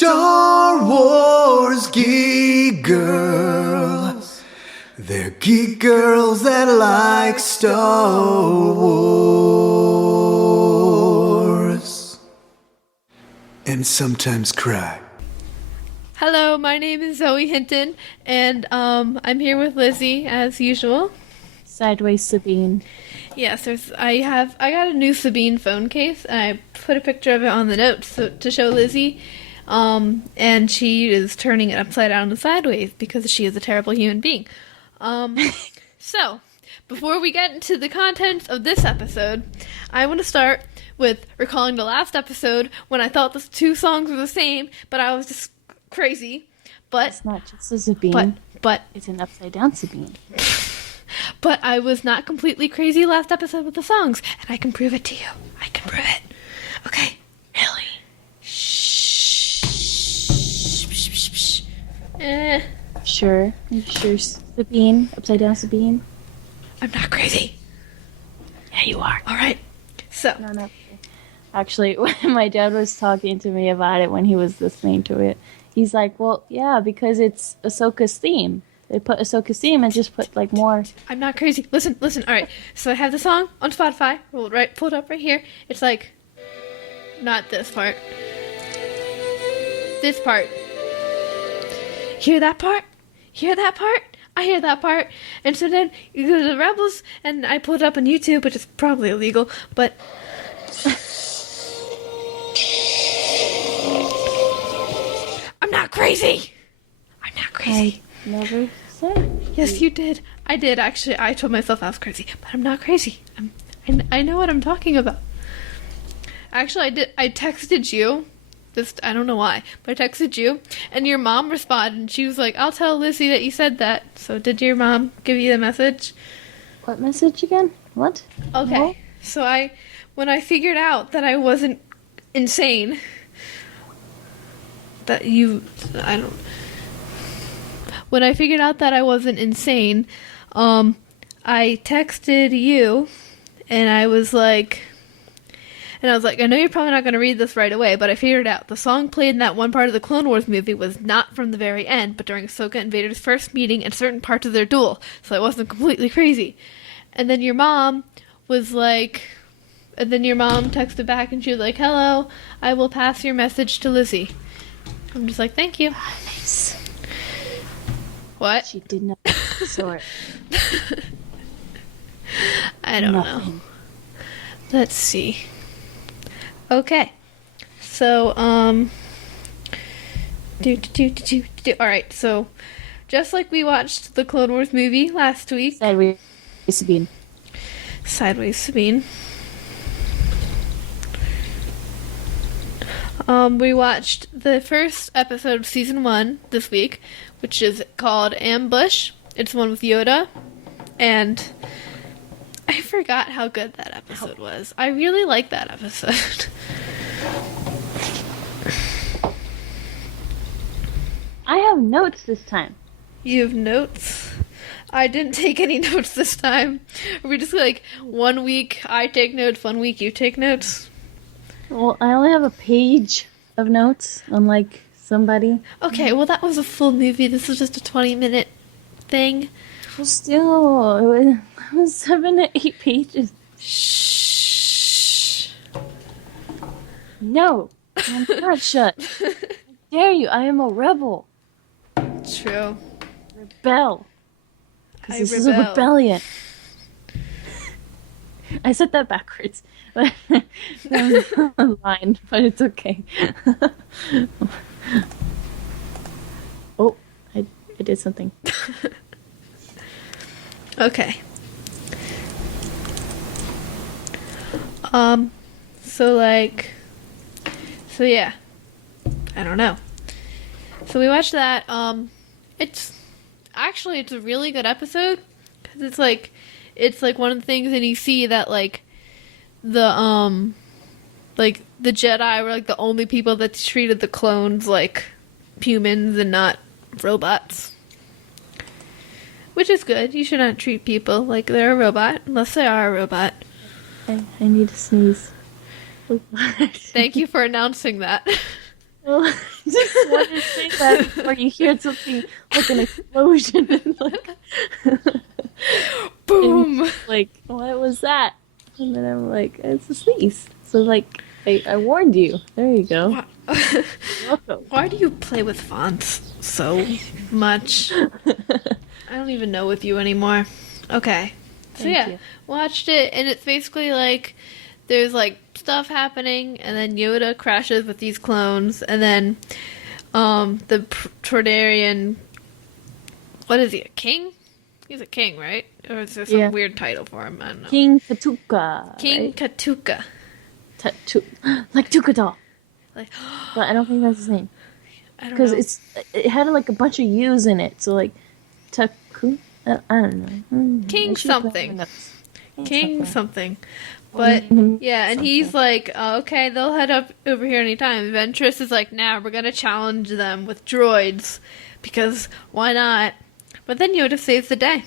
Star Wars geek girls. They're geek girls that like Star Wars. And sometimes cry. Hello, my name is Zoe Hinton, and I'm here with Lizzie as usual. Sideways Sabine. Yes, I got a new Sabine phone case, and I put a picture of it on the notes to show Lizzie. And she is turning it upside down and sideways because she is a terrible human being. So, before we get into the contents of this episode, I want to start with recalling the last episode when I thought the two songs were the same, but I was just crazy. But It's not just a Sabine. but It's an upside down Sabine. But I was not completely crazy last episode with the songs, and I can prove it to you. I can prove it. Okay. Really? Sure. You sure, Sabine? Upside down Sabine? I'm not crazy. Yeah, you are. All right. So, No. Actually, when my dad was talking to me about it when he was listening to it, he's like, well, yeah, because it's Ahsoka's theme. They put Ahsoka's theme and just put, like, more. I'm not crazy. Listen. All right. So I have the song on Spotify. Pulled up right here. It's like, not this part. This part. Hear that part? Hear that part? I hear that part. And so then you go to the Rebels, and I pulled it up on YouTube, which is probably illegal, but I'm not crazy. I'm not crazy. I never said. Yes, you did. I did, actually. I told myself I was crazy, but I'm not crazy. I know what I'm talking about. Actually, I texted you. I don't know why, but I texted you, and your mom responded, and she was like, I'll tell Lizzie that you said that. So did your mom give you the message? What message again? What? Okay. No? So when I figured out that I wasn't insane, when I figured out that I wasn't insane, I texted you, and I was like, I know you're probably not going to read this right away, but I figured it out. The song played in that one part of the Clone Wars movie was not from the very end, but during Ahsoka and Vader's first meeting and certain parts of their duel, so I wasn't completely crazy. And then your mom texted back, and she was like, hello, I will pass your message to Lizzie. I'm just like, thank you. Nice. What? She did not sort. I don't know. Let's see. Okay. So, alright, so, just like we watched the Clone Wars movie last week. Sideways Sabine. Sideways Sabine. We watched the first episode of season 1 this week, which is called Ambush. It's the one with Yoda, and I forgot how good that episode was. I really like that episode. I have notes this time. You have notes? I didn't take any notes this time. Are we just like 1 week I take notes, 1 week you take notes? Well, I only have a page of notes, unlike somebody. Okay, well that was a full movie. This was just a 20-minute thing. Well, still, it was 7 to 8 pages. Shh. No, I'm not shut. How dare you? I am a rebel. True. Rebel. I This is a rebel. rebellion. I said that backwards. That was a line, but it's okay. Oh, I did something. Okay. So yeah. I don't know. So we watched that. It's a really good episode because it's like one of the things that you see that like the Jedi were like the only people that treated the clones like humans and not robots. Which is good. You should not treat people like they're a robot unless they are a robot. I need to sneeze. Thank you for announcing that. Well, just wanted to say that before you hear something like an explosion. And Boom! like, what was that? And then I'm like, it's a sneeze. So like, I warned you. There you go. Why, Welcome. why do you play with fonts so much? I don't even know with you anymore. Okay. So Thank yeah, you. watched it, and it's basically like there's like stuff happening, and then Yoda crashes with these clones, and then the Tordarian, what is he, a king? He's a king, right? Or is there some Yeah. weird title for him? I don't know. King Katuka. King right? Katuka. Like Tukadol. Like, But I don't think that's his name. I don't Because know. it had like a bunch of U's in it. So like, Taku? I don't know. King I should put something. my notes. King something. But yeah, and he's like, oh, okay, they'll head up over here anytime. Ventress is like, nah, we're gonna challenge them with droids because why not? But then Yoda saves the day,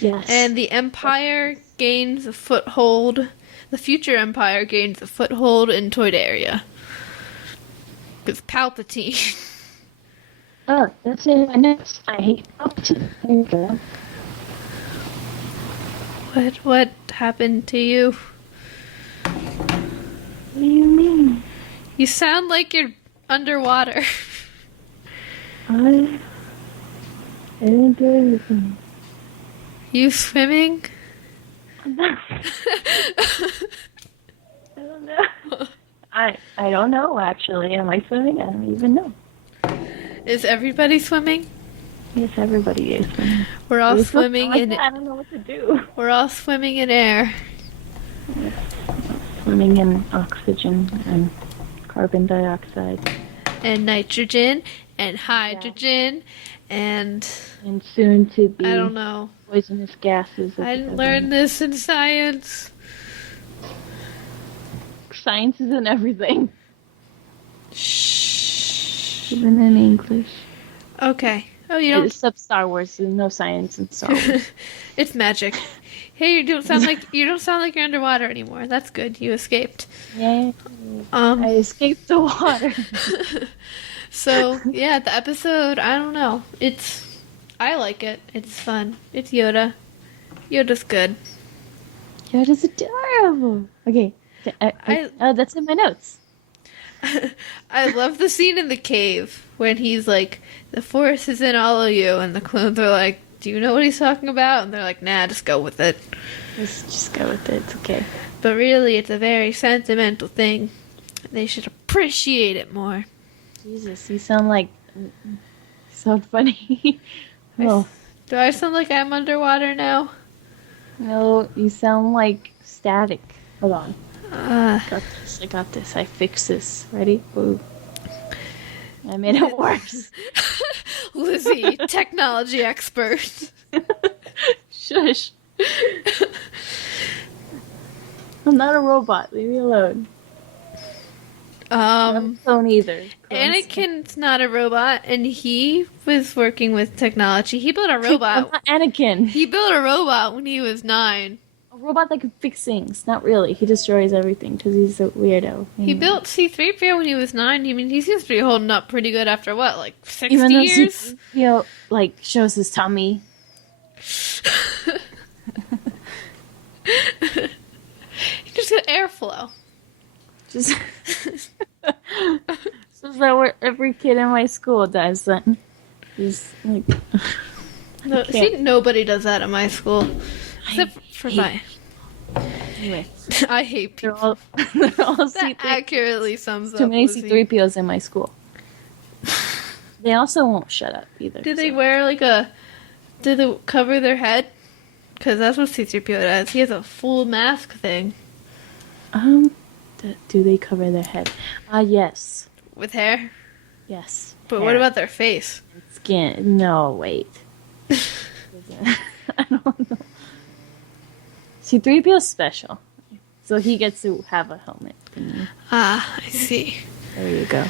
Yes. and the Empire gains a foothold. The future Empire gains a foothold in Toydaria because Palpatine. Oh, that's in my notes. I hate Palpatine. There you go. What happened to you? What do you mean? You sound like you're underwater. I didn't do anything. You swimming? I don't know. I don't know actually. Am I swimming? I don't even know. Is everybody swimming? Yes, everybody is swimming. We're all You feel swimming like in. that? I don't know what to do. We're all swimming in air. Swimming in oxygen and carbon dioxide. And nitrogen and hydrogen and And soon to be I don't know. poisonous gases. I didn't learn this in science. Science is in everything. Shh. Even in English. Okay. Oh, you don't. Except Star Wars, there's no science in Star Wars. It's magic. Hey, you don't sound like you're underwater anymore. That's good. You escaped. Yeah. I escaped the water. So yeah, the episode. I don't know. I like it. It's fun. It's Yoda. Yoda's good. Yoda's adorable. Okay. Oh, that's in my notes. I love the scene in the cave when he's like, the Force is in all of you, and the clones are like, do you know what he's talking about? And they're like, nah, just go with it. Let's just go with it. It's okay. But really, it's a very sentimental thing. They should appreciate it more. Jesus, you sound like so funny. Oh, Do I sound like I'm underwater now? no, you sound like static. Hold on. Uh, I got this. I fixed this. Ready? Ooh. I made it worse. Lizzie, technology expert. Shush. I'm not a robot. Leave me alone. I'm not a clone either. Anakin's not a robot, and he was working with technology. He built a I'm robot. not Anakin. He built a robot when he was 9. A robot that can fix things. Not really. He destroys everything because he's a weirdo. He built C-3PO when he was 9. I mean, he seems to be holding up pretty good after what, like 60 Even though years? C-3PO, like, shows his tummy. He just got airflow. Just so that what every kid in my school does then. Just like No, see, nobody does that at my school. Except for my... anyway. I hate They're people. all That C3. accurately sums Too up many Lizzie. C3POs in my school. They also won't shut up either. Do they so. wear like do they cover their head? Because that's what C-3PO does. He has a full mask thing. Do they cover their head? Yes. With hair? Yes. But Hair. what about their face? Skin? No, wait. I don't know. C-3PO is special. So he gets to have a helmet. Ah, I see. There you go.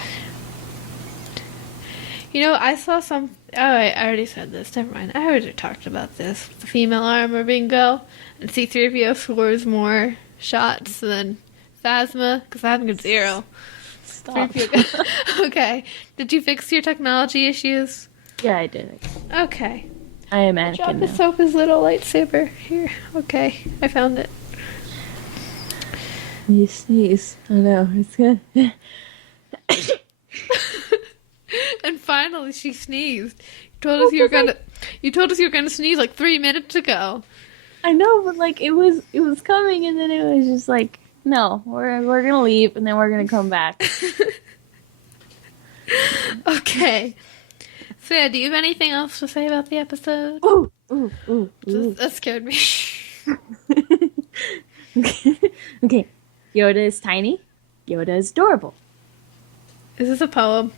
You know, I saw some... Oh, I already said this. Never mind. I already talked about this. The female armor bingo. And C-3PO scores more shots than Phasma. Because Phasma gets 0. Stop. Okay. Did you fix your technology issues? Yeah, I did. Okay. I am Drop Anakin the now. Sophie's little lightsaber. Here. Okay. I found it. You sneeze. I know. It's good. And finally she sneezed. You told us you were gonna sneeze like 3 minutes ago. I know, but like it was coming, and then it was just like, no, we're gonna leave, and then we're gonna come back. Okay. So yeah, do you have anything else to say about the episode? Ooh, ooh, ooh, ooh. That scared me. Okay. Yoda is tiny. Yoda is adorable. Is this a poem?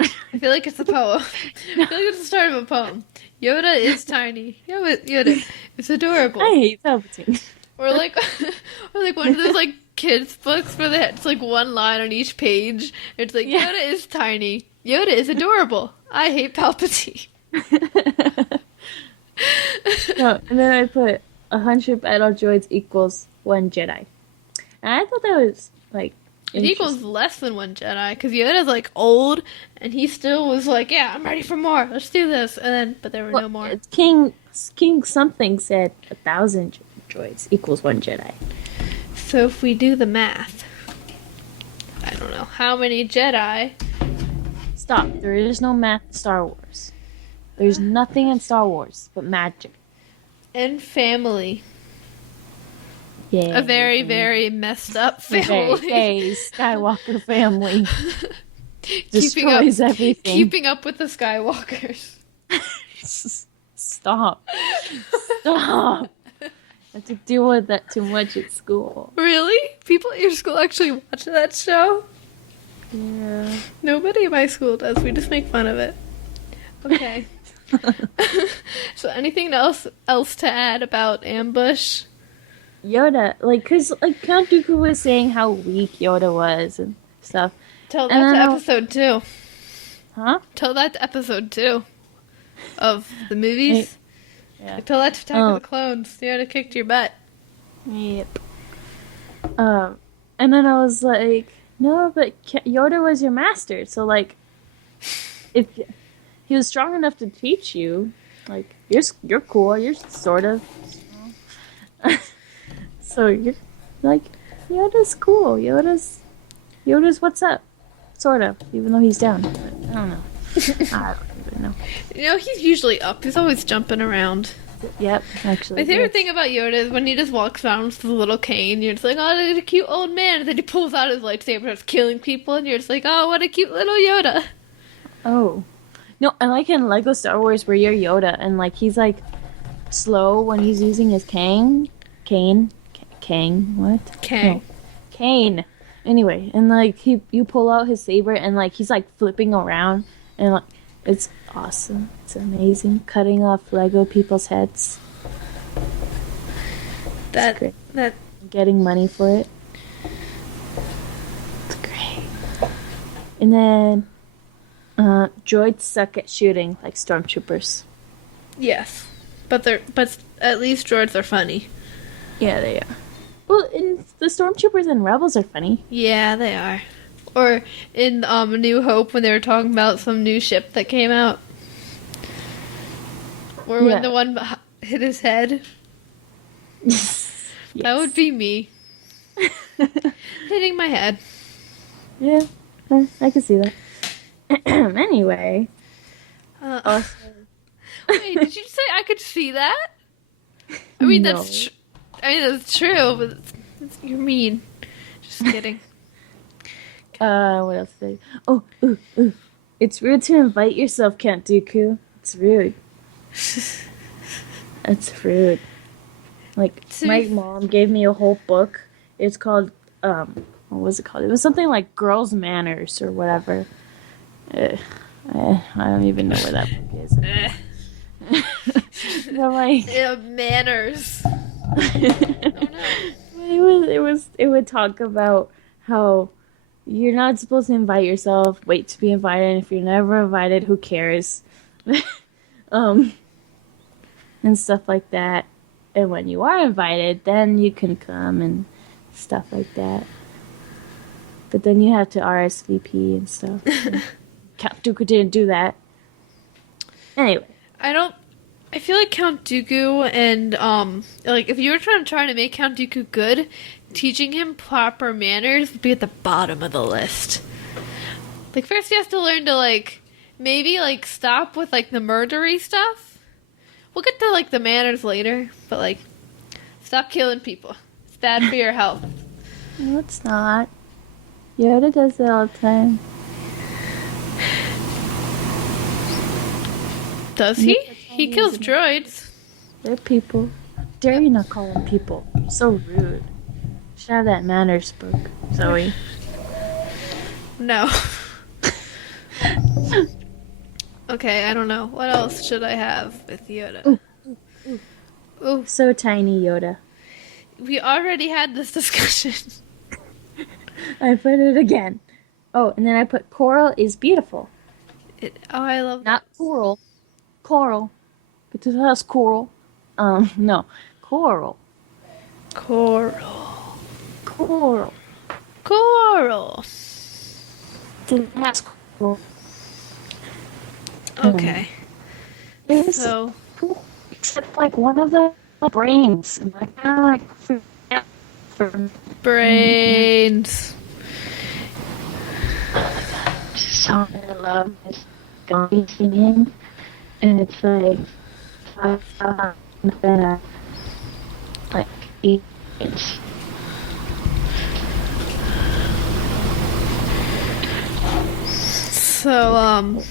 I feel like it's a poem. I feel like it's the start of a poem. Yoda is tiny. Yoda is adorable. I hate Palpatine. Or like, or like one of those like kids books where they it's like one line on each page. It's like Yeah. Yoda is tiny. Yoda is adorable. I hate Palpatine. No, and then I put 100 battle droids equals 1 Jedi. And I thought that was like It equals less than one Jedi because Yoda's like old, and he still was like, "Yeah, I'm ready for more. Let's do this." And then, but there were no more. King something said 1,000 droids equals 1 Jedi. So if we do the math, I don't know how many Jedi. Stop. There is no math in Star Wars. There's nothing in Star Wars but magic. And family. Yeah. A very, very messed up family. Hey, Skywalker family keeping destroys up, everything. keeping up with the Skywalkers. Stop. Stop. I have to deal with that too much at school. Really? People at your school actually watch that show? Yeah. Nobody at my school does. We just make fun of it. Okay. So anything else to add about Ambush? Yoda, cause Count Dooku was saying how weak Yoda was and stuff. Tell that And to then episode 2. Huh? Tell that to episode 2 of the movies. Yeah. Tell that to Attack of the Clones. Yoda kicked your butt. Yep. And then I was like, no, but Yoda was your master, so like, if he was strong enough to teach you, like, you're cool, you're sort of. So you're like, Yoda's cool. Yoda's what's up, sort of, even though he's down. But I don't know. I don't even know. You know, he's usually up. He's always jumping around. Yep, actually. My favorite thing about Yoda is when he just walks around with his little cane. You're just like, oh, there's a cute old man. And then he pulls out his lightsaber and starts killing people. And you're just like, oh, what a cute little Yoda. Oh. No, I like in Lego Star Wars where you're Yoda and like he's like slow when he's using his cane. What? Kang. No. Cane. Anyway, and like you pull out his saber and like he's like flipping around and like it's awesome. It's amazing. Cutting off Lego people's heads. It's great. That Getting money for it. It's great. And then droids suck at shooting like stormtroopers. yes, but at least droids are funny. Yeah, they are. Well, and the stormtroopers and rebels are funny. Yeah, they are. Or in A New Hope when they were talking about some new ship that came out. Or when the one hit his head. Yes. That would be me. Hitting my head. Yeah, I can see that. Anyway. Also, Wait, did you say I could see that? I mean, No. that's true, but you're mean. Just kidding. what else did I... Oh, ooh. It's rude to invite yourself, Count Dooku. It's rude. It's rude. Like, my mom gave me a whole book. It's called, what was it called? It was something like Girls' Manners or whatever. I don't even know where that book is. But like... Yeah, manners. It would talk about how you're not supposed to invite yourself, wait to be invited, and if you're never invited, who cares? And stuff like that. And when you are invited, then you can come and stuff like that. But then you have to RSVP and stuff. Count Dooku didn't do that. Anyway. I feel like Count Dooku and, like, if you were trying to make Count Dooku good, teaching him proper manners would be at the bottom of the list. Like, first he has to learn to, like, maybe, like, stop with, like, the murdery stuff. We'll get to, like, the manners later, but, like, stop killing people. It's bad for your health. No, it's not. Yoda does it all the time. Does he? He kills droids. They're people. Dare you not call them people? So rude. Should have that manners book, Zoe. No. Okay, I don't know. What else should I have with Yoda? Ooh. So tiny, Yoda. We already had this discussion. I put it again. Oh, and then I put coral is beautiful. I love Not coral. Coral. Because it has coral. No. Coral. Coral. Coral. Coral. It has coral. Okay. It's So, cool. Except like one of the brains. And I kind of like for brains. song I love is Gandhi singing, and it's like like 8 inches. So,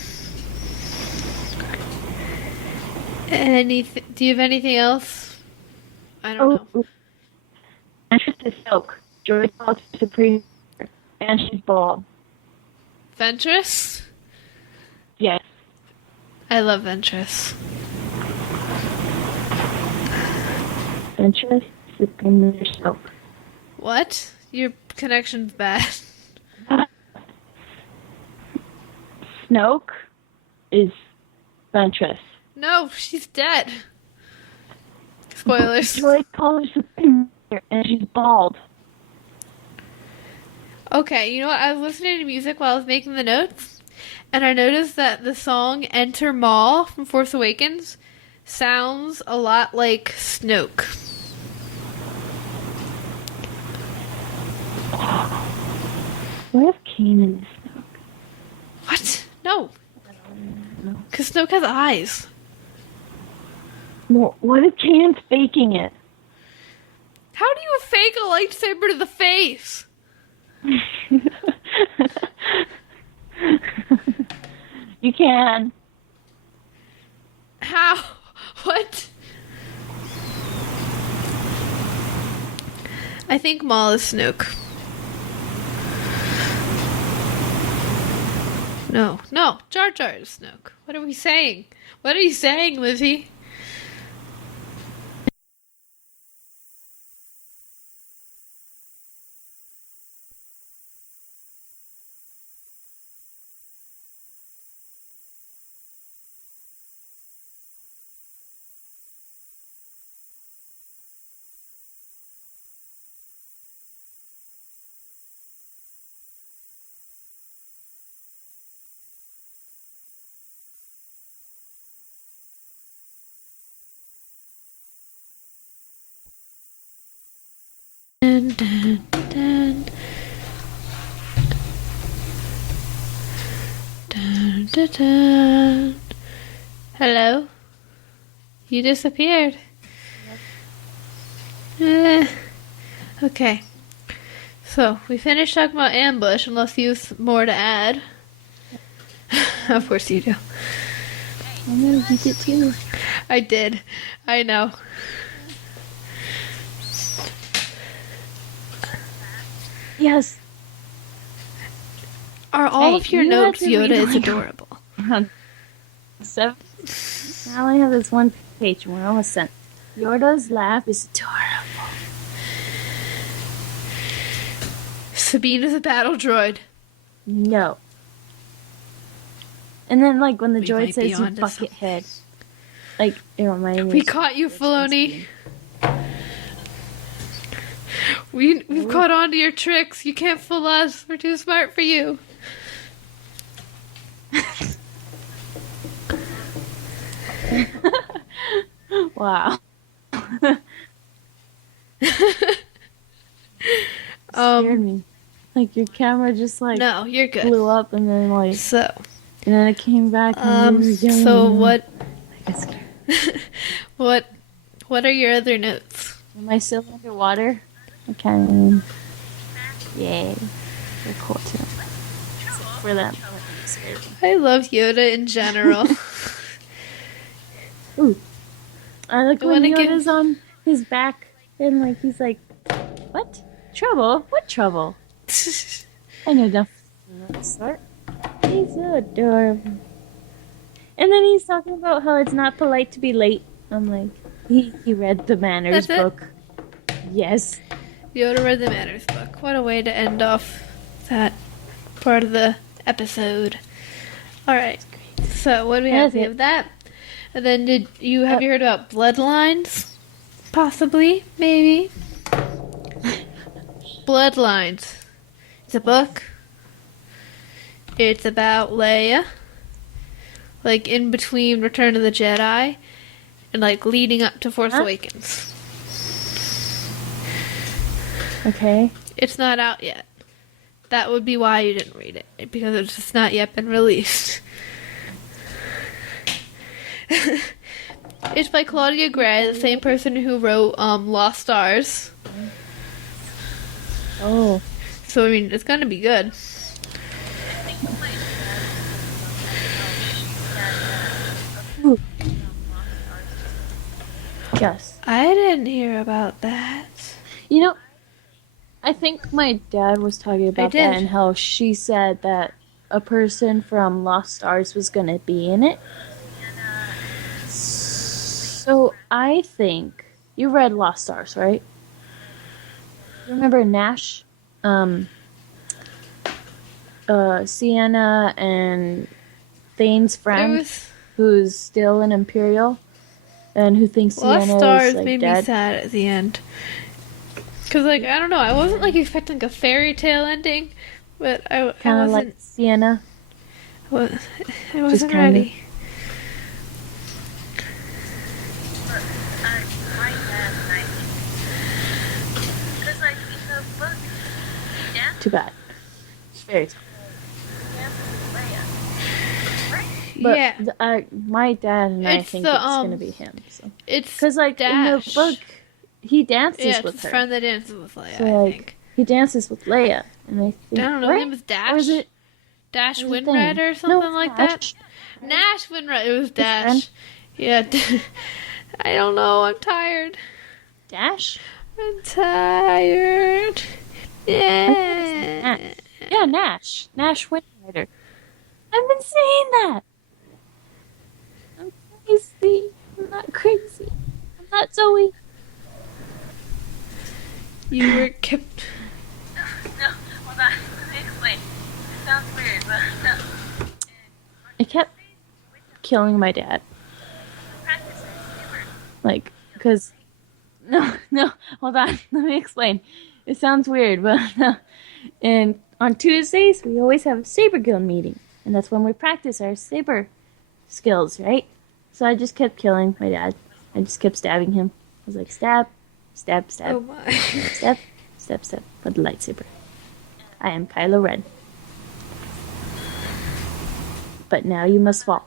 do you have anything else? I don't know. Ventress is Silk. Joy calls Supreme, and she's bald. Ventress? Yes. I love Ventress. Ventress, Supreme, Silk. What? Your connection's bad. Snoke is Ventress. No, she's dead. Spoilers. Joy calls Supreme, and she's bald. Okay, you know what? I was listening to music while I was making the notes, and I noticed that the song Enter Maul from Force Awakens sounds a lot like Snoke. What if Kanan is Snoke? What? No. Because Snoke has eyes. Well, what if Kanan's faking it? How do you fake a lightsaber to the face? You can. How? What? I think Maul is Snoke. No, Jar Jar is Snoke. What are we saying? What are you saying, Lizzie? Dun, dun, dun. Dun, dun, dun. Hello? You disappeared. Okay. So, we finished talking about Ambush, unless you have more to add. Of course you do. I know, you did too. I did. I know. Yes. Are all Hey, of your you have notes to Yoda read is like- adorable? 7. I only have this one page, and we're almost done. Yoda's laugh is adorable. Sabine is a battle droid. No. And then, like, when the We droid might be says you onto bucket head, like, it reminded me. We of caught you, Filoni. We've caught on to your tricks. You can't fool us. We're too smart for you. Wow. Scared me. Like your camera just like No, you're good. blew up and then So, and then it came back and you were yelling. so what? I got scared. What are your other notes? Am I still underwater? I can't even. Yay. They're cool too. Except for that. Scared me. I love Yoda in general. Ooh. I like when wanna give- Yoda's on his back and like he's like, what? Trouble? What trouble? I know nothing of that sort. He's so adorable. And then he's talking about how it's not polite to be late. I'm like, he read the manners That's it? book. Yes. Yoda read the manners book. What a way to end off that part of the episode. All right. So what do we have? That's We it. have that. And then have you heard about Bloodlines? Possibly, maybe. Bloodlines. It's a book. It's about Leia. Like in between Return of the Jedi and like leading up to Force Awakens. Okay. It's not out yet. That would be why you didn't read it, because it's just not yet been released. It's by Claudia Gray, the same person who wrote Lost Stars. Oh. So I mean, it's gonna be good. Yes. I didn't hear about that. You know, I think my dad was talking about did. that and how she said that a person from Lost Stars was going to be in it. So I think you read Lost Stars, right? Remember Nash? Sienna and Thane's friend, who's still an Imperial, and who thinks Lost Sienna Stars is like made dead. me sad at the end. Cause like I don't know, I wasn't like expecting a fairy tale ending, but I Kind of wasn't. like Sienna. I wasn't kinda. ready. Too bad. It's very tough. But Yeah, my dad and I It's think the, it's gonna be him. So. it's Because like in the Dash. book, he dances Yeah, it's with his her. friend that dances with Leia. So I like think. he dances with Leia, and I think I don't know. right? His name was Dash. Or is it Dash or is it Windrider Thane? or something No, like Dash. that. Nash Windrider. It was Dash. friend? Yeah. I don't know. I'm tired. Dash? I'm tired. Yeah. Nash. Yeah, Nash. Nash Windrider. I've been saying that. I'm crazy. I'm not crazy. I'm not Zoe. You were kept. No, hold on. Let me explain. It sounds weird, but no. I kept killing my dad. Like, because. No, hold on. Let me explain. It sounds weird, but no. And on Tuesdays, we always have a Saber Guild meeting. And that's when we practice our saber skills, right? So I just kept killing my dad. I just kept stabbing him. I was like, stab, stab, stab, Oh my. stab, stab, stab, with the lightsaber. I am Kylo Ren. But now you must fall.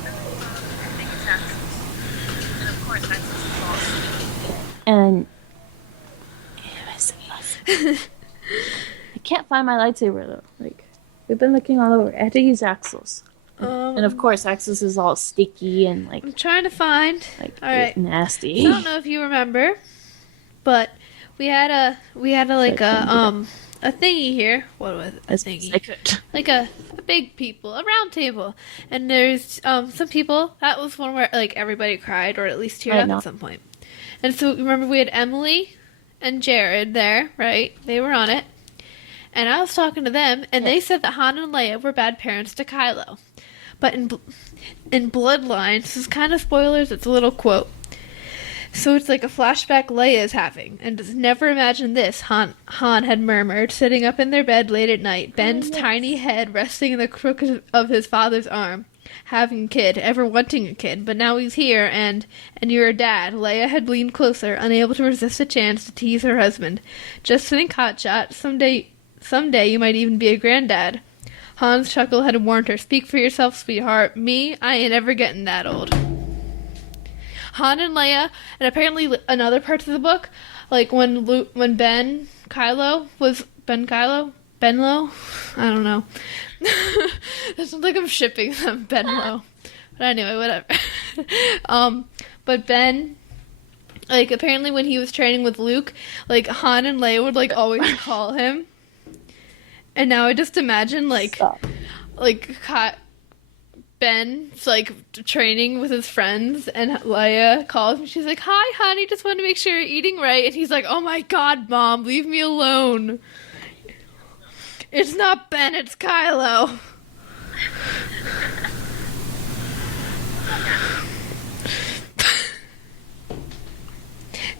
I think it's Axel's. And of course, Axel's fault. And I can't find my lightsaber though. Like we've been looking all over. I had to use Axel's. And of course Axel's is all sticky and like I'm trying to find. All right. nasty. I don't know if you remember, but we had a like a thingy here. What was it? A As thingy. I could. Like a big people, a round table, and there's some people. That was one where like everybody cried or at least teared I up know. at some point. And so remember we had Emily and Jared there, right? They were on it, and I was talking to them, and they said that Han and Leia were bad parents to Kylo. But in Bloodlines, this is kind of spoilers. It's a little quote. So it's like a flashback Leia is having, and does never imagine this, Han had murmured, sitting up in their bed late at night, Ben's tiny head resting in the crook of his father's arm. Having a kid, ever wanting a kid, but now he's here, and you're a dad. Leia had leaned closer, unable to resist a chance to tease her husband. Just think, hotshot, someday you might even be a granddad. Han's chuckle had warned her, speak for yourself, sweetheart. Me, I ain't ever getting that old. Han and Leia, and apparently in other parts of the book, like when Benlo? I don't know. It sounds like I'm shipping them, Benlo. But anyway, whatever. But Ben, like, apparently when he was training with Luke, like, Han and Leia would, like, always call him. And now I just imagine, like, Ben's, like, training with his friends, and Leia calls him. She's like, hi, honey, just want to make sure you're eating right. And he's like, oh my god, Mom, leave me alone. It's not Ben, it's Kylo.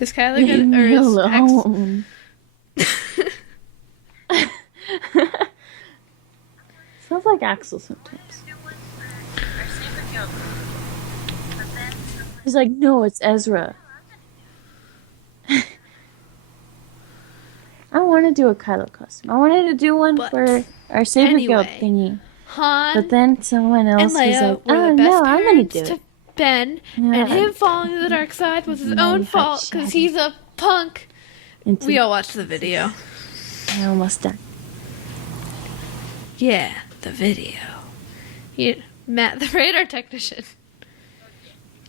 Is Kylo Leave gonna... me alone. Sounds like Axel sometimes. He's like, no, it's Ezra. I want to do a Kylo costume. I wanted to do one But for our Saber Guild anyway, thingy. Han But then someone and else was Leia like, were oh the best no, I'm going to parents do to it. Ben, Yeah. and him falling to the dark side was his Now own you have fault because Shaggy. he's a punk. Into We all watched the video. I almost done. Yeah, the video. Matt, the radar technician.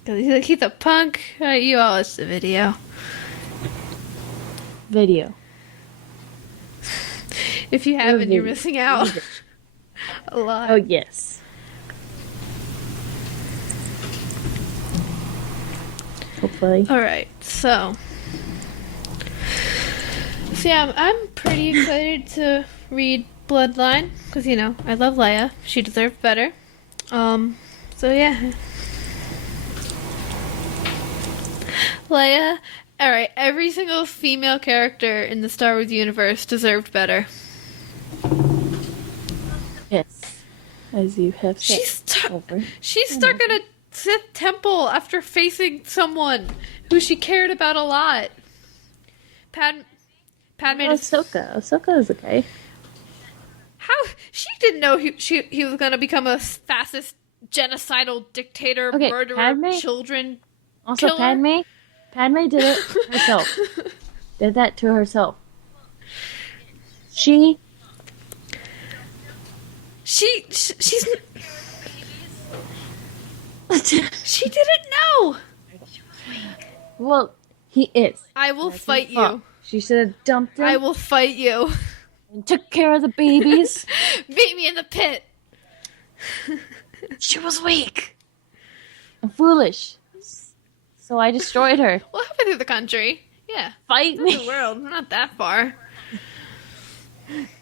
Because he's a punk. You all watched the video. Video. If you haven't, you're video. missing out. A lot. Oh, yes. Hopefully. Alright, so yeah, I'm pretty excited to read Bloodline, because, you know, I love Leia. She deserved better. So yeah. Leia, alright, every single female character in the Star Wars universe deserved better. Yes. As you have said. She's stuck in a Sith temple after facing someone who she cared about a lot. Padme Ahsoka. Ahsoka is okay. How she didn't know he was gonna become a fascist, genocidal dictator, Okay, murderer, Padme? children. Also, Killer? Padme did it herself. Did that to herself. She's she didn't know. well, he is. I will That's fight his fault. you. She should have dumped him I will fight you. and took care of the babies. Beat me in the pit. She was weak and foolish. So I destroyed her. Well, halfway through the country. Yeah. Fight The me. world. Not that far.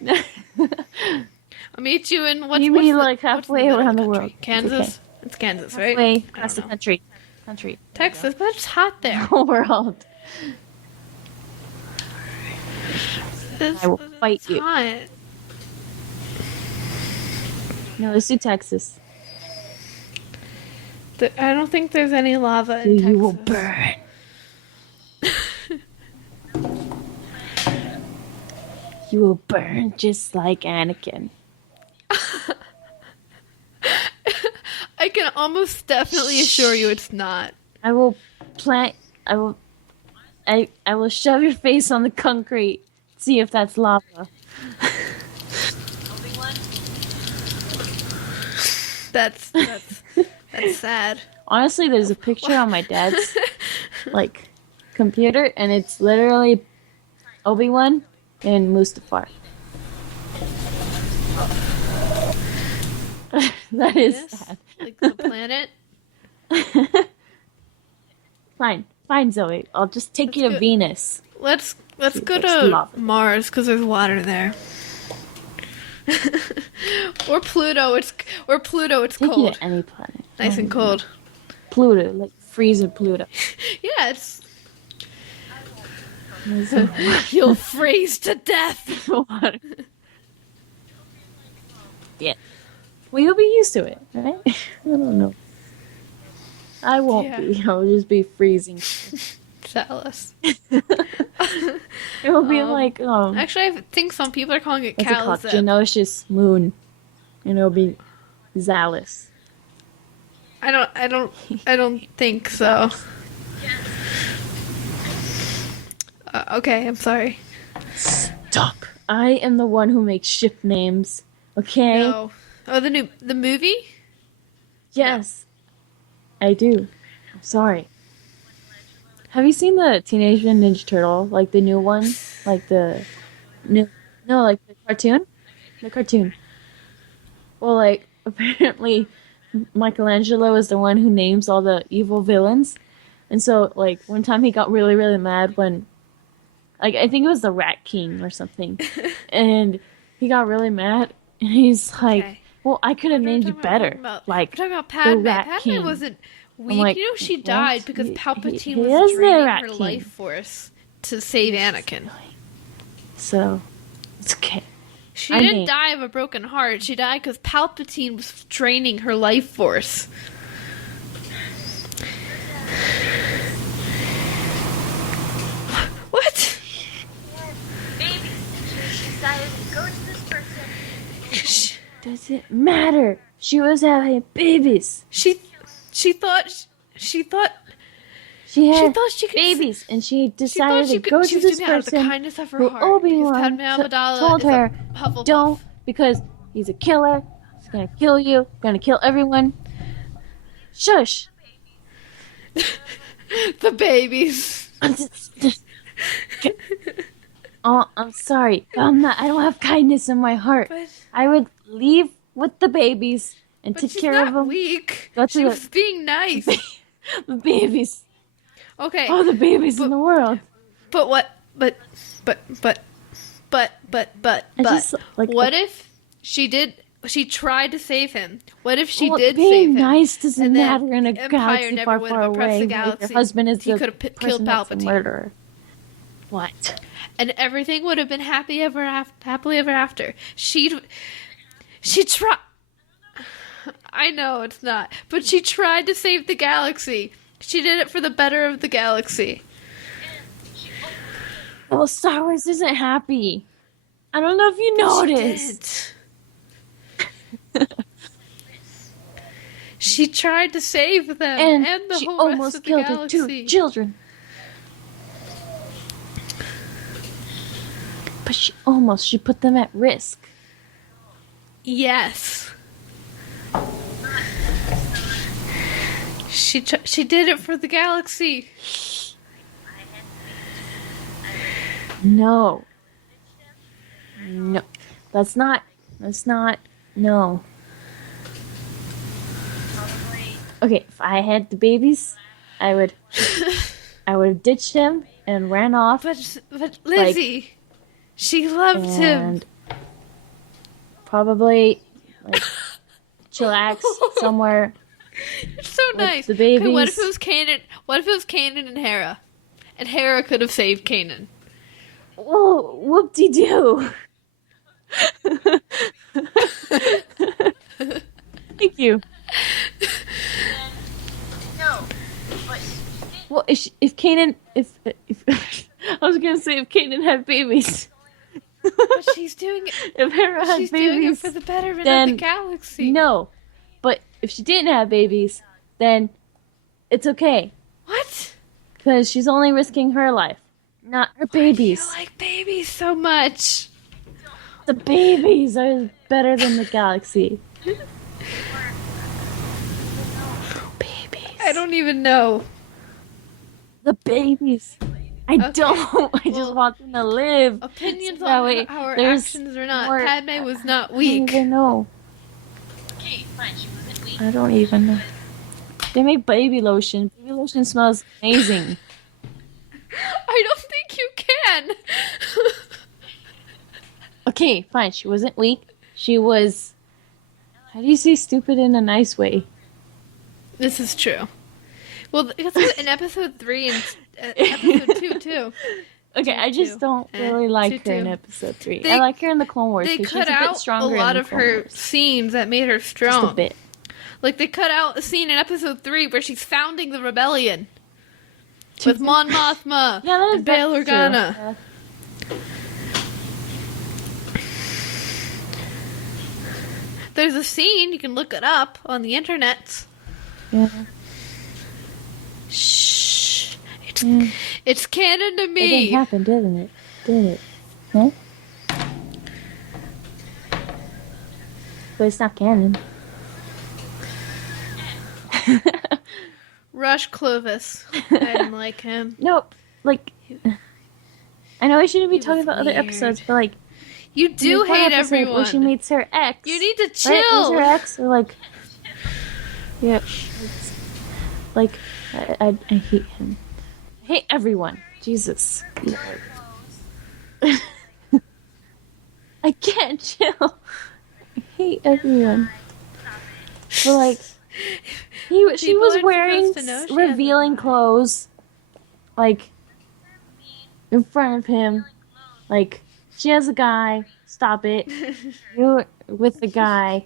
I'll meet you in what's You what's mean the- like what's halfway middle of around the country? world. It's Kansas? okay. It's Kansas, right? Halfway I across the don't know. country. Texas, but it's hot there. Whole world. I will fight it's you. hot. No, let's do Texas. I don't think there's any lava So in Texas. you will burn. You will burn just like Anakin. I can almost definitely assure you it's not. I will shove your face on the concrete. See if that's lava. That's sad. Honestly, there's a picture on my dad's like computer, and it's literally Obi-Wan and Mustafar. That is Yes, sad. like the planet. Fine, Zoe. I'll just take you to go- Venus. Let's See, go there's to lava. Mars because there's water there. or Pluto. It's Take you cold. to any planet. Nice and cold. Pluto, like freezing Pluto. Yeah, it's You'll freeze to death. Water. Yeah. Well, you'll be used to it, right? I don't know. I won't Yeah. be. I'll just be freezing. Jealous. It will be like Actually, I think some people are calling it what's it called? Calzip. Genosius moon. And it'll be Zalus. I don't think so. Okay, I'm sorry. Stop. I am the one who makes ship names. Okay? No. Oh, the movie? Yes. I do. I'm sorry. Have you seen the Teenage Mutant Ninja Turtle? Like the new one? Like the new no, like the cartoon? The cartoon. Well, like apparently Michelangelo is the one who names all the evil villains. And so like one time he got really, really mad when like I think it was the Rat King or something. And he got really mad and he's like, Okay. well, I could have named you better. Like we're talking about the Padme. Rat Padme King. wasn't weak. like, You know she what? died because He Palpatine is was the draining Rat her King. life force to save Anakin. So it's okay. She I didn't mean- die of a broken heart. She died because Palpatine was draining her life force. What? Baby, she decided to go to this person. Does it matter? She was having babies. She thought She She had thought she could babies, and she she thought decided she to go could. She to was this doing it out of the person kindness of her who heart. Obi-Wan because Padme Amidala told is her, a Hufflepuff. don't, because he's a killer. He's gonna kill you. Gonna kill everyone. Shush. The babies. Oh, I'm sorry. I don't have kindness in my heart. But I would leave with the babies and but take she's care not of them. weak. Go to She the- was being nice. The babies. Okay. All the babies in the world. But what? But. I just, like, What if she did? She tried to save him. What if she well, did being save him? nice doesn't and then matter in a Empire galaxy never far, would far have oppressed away. the Like, galaxy. your husband is He the could have killed person that's a Palpatine. murderer. What? And everything would have been happily ever after. She tried. I know it's not, but she tried to save the galaxy. She did it for the better of the galaxy. Well, Star Wars isn't happy. I don't know if you noticed. She tried to save them And the she whole rest almost of the killed her galaxy. 2 children. But she put them at risk. Yes. She did it for the galaxy. No. No. That's not, no. Okay, if I had the babies, I would have ditched him and ran off But Lizzie, she loved him. and probably like chillax somewhere. It's so nice. the Okay, what babies. if it was Kanan? What if it was Kanan and Hera? And Hera could have saved Kanan. Oh, whoop-de-doo. Thank you. No, but Well, if Kanan, if I was gonna say if Kanan had babies, But she's doing it. if Hera had She's doing it babies, for the betterment of then the galaxy. no. But if she didn't have babies, then it's okay What? because she's only risking her life, not her babies. You like babies so much. The babies are better than the galaxy. Babies. I don't even know. The babies. I Okay, don't. I just well, want them to live. Opinions So that on way how our there's actions or not. more- Padme was not I don't weak. even know. okay, fine, she wasn't weak. I don't even know. They make baby lotion. Baby lotion smells amazing. I don't think you can. Okay, fine. She wasn't weak. She was. How do you say stupid in a nice way? This is true. Well, because in episode 3 and episode 2 too. Okay, I just Two. don't really like her in 2-2. episode 3. They- I like her in the Clone Wars They because cut she's a bit out a stronger lot in the of Clone her Wars. scenes that made her strong. Just a bit. Like they cut out a scene in episode 3 where she's founding the rebellion with Mon Mothma Yeah, that is and Bail that's true. Organa. Yeah. There's a scene, you can look it up on the internet. Yeah. Shh. Yeah. It's canon to It didn't me. happen, didn't it? Did it? Huh? But it's not canon. Rush Clovis. I didn't like him. No, like, I know I shouldn't be He talking was about other weird. episodes, but like, You do there's one hate episode everyone. where she meets her ex. You need to Right? chill. Meets her ex, or like, yeah, it's, like, I hate him. I hate everyone. Jesus. I can't chill. I hate everyone. But like, she People was aren't wearing supposed to know she has a revealing guy. clothes, like, in front of him. Like, she has a guy. Stop it. You're with the guy.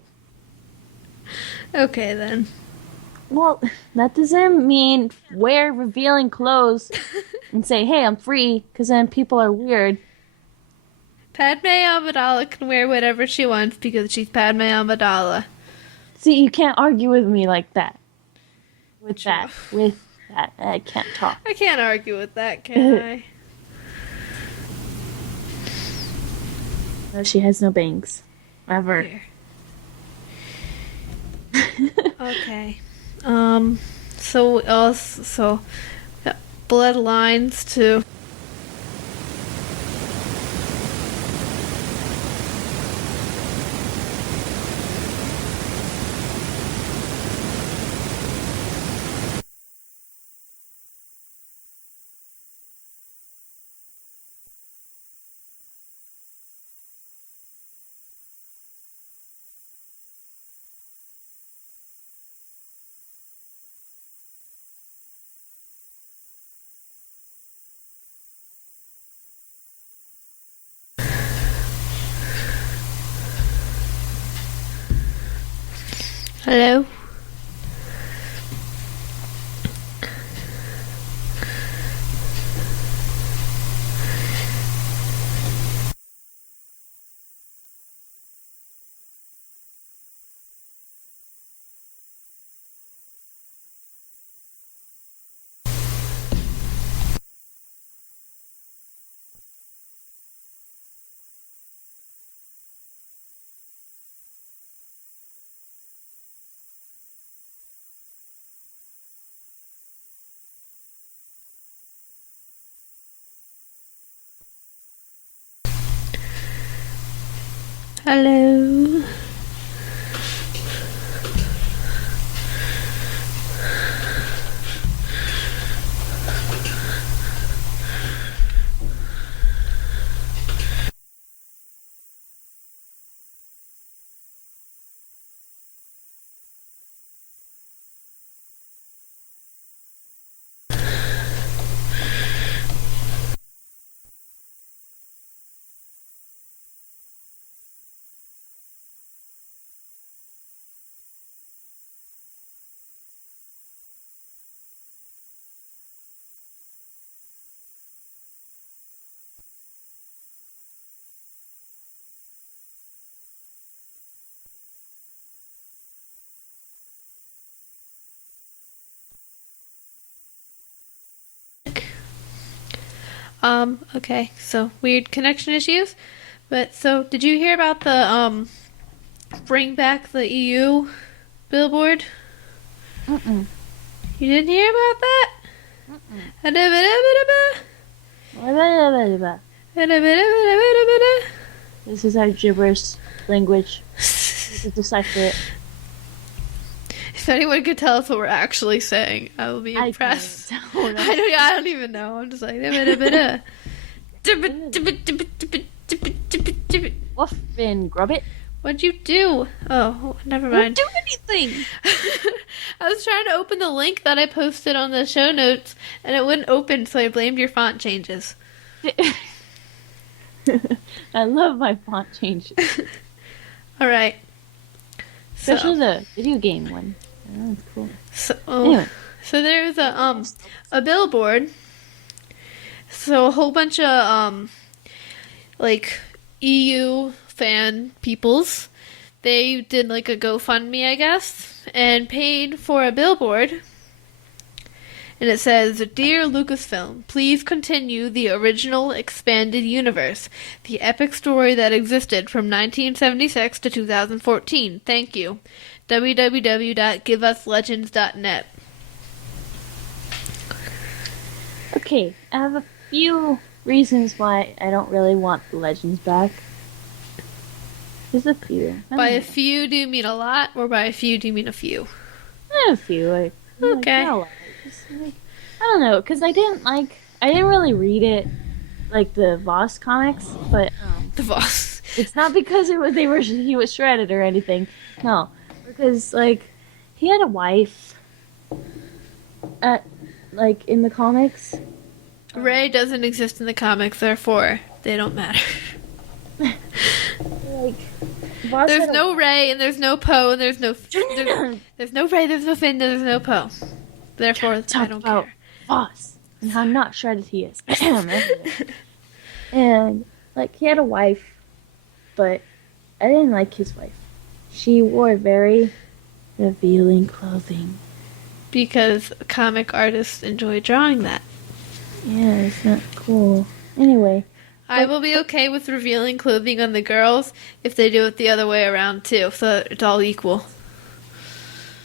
Okay then. Well, that doesn't mean wear revealing clothes and say, hey, I'm free, because then people are weird. Padme Amidala can wear whatever she wants because she's Padme Amidala. See, you can't argue with me like that. With True. that. I can't talk. I can't argue with that, can I? No, she has no bangs. Ever. Here. Okay. So got bloodlines too. Hello? Hello? Okay, so weird connection issues. But so did you hear about the bring back the EU billboard? Mm-mm. You didn't hear about that? This is our gibberish language. You can decipher it. If anyone could tell us what we're actually saying, I will be I impressed. can't tell. I don't even know. I'm just like Woofin, grub it. What'd you do? Oh, never mind. Don't do anything. I was trying to open the link that I posted on the show notes, and it wouldn't open, so I blamed your font changes. I love my font changes, All right. especially the video game one. Oh, that's cool. So, Anyway. so there's a billboard. So a whole bunch of like EU fan peoples, they did like a GoFundMe, I guess, and paid for a billboard. And it says, "Dear Lucasfilm, please continue the original expanded universe, the epic story that existed from 1976 to 2014. Thank you. www.giveuslegends.net." Okay, I have a few reasons why I don't really want the Legends back. There's a few. By a few, do you mean a lot, or by a few, do you mean a few? A few. Okay. Not a lot. Just, I don't know, because I didn't really read it, like the Voss comics, but The boss. it's not because he was shredded or anything. No, because like he had a wife. Like in the comics. Ray doesn't exist in the comics, therefore they don't matter. Like Voss There's had a no wife. Ray, and there's no Poe, and there's no Ray, there's no Finn, there's no Poe. Therefore, I Talk don't about care. Voss and how not shredded he is. And like he had a wife, but I didn't like his wife. She wore very revealing clothing. Because comic artists enjoy drawing that. Yeah, it's not cool. Anyway, I will be okay with revealing clothing on the girls if they do it the other way around too, so that it's all equal.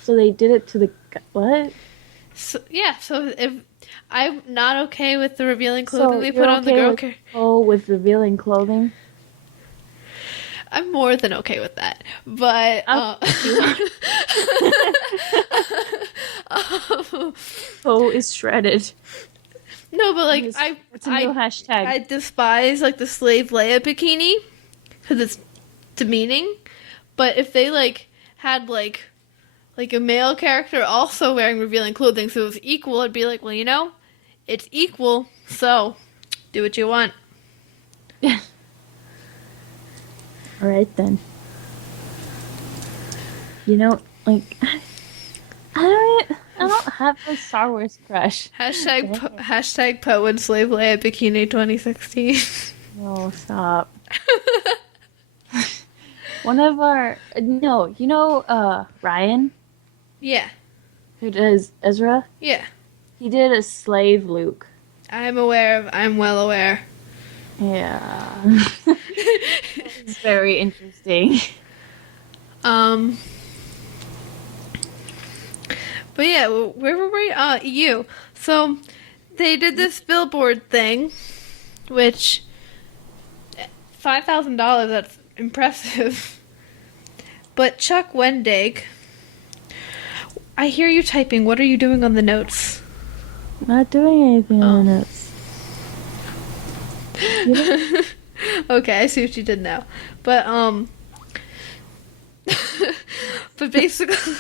so they did it to the what? So, yeah, so if I'm not okay with the revealing clothing they you're put on the okay girl with, character. Oh, with revealing clothing. I'm more than okay with that, but Oh, is shredded. no, but like It's- I it's a new hashtag. I despise like the slave Leia bikini because it's demeaning. But if they like had like a male character also wearing revealing clothing, so it was equal, I'd be like, well, it's equal, so do what you want. All right then. Like I don't have a Star Wars crush. Hashtag Poe and Slave Leia Bikini 2016. No, stop. One of our Ryan, Yeah, who does Ezra, yeah. he did a slave Luke. I'm well aware. Yeah. It's very interesting. But yeah, where were we? EU. So they did this billboard thing, which $5,000. That's impressive. But Chuck Wendig, I hear you typing. What are you doing on the notes? Not doing anything on the notes. Okay, I see what you did now. But but basically.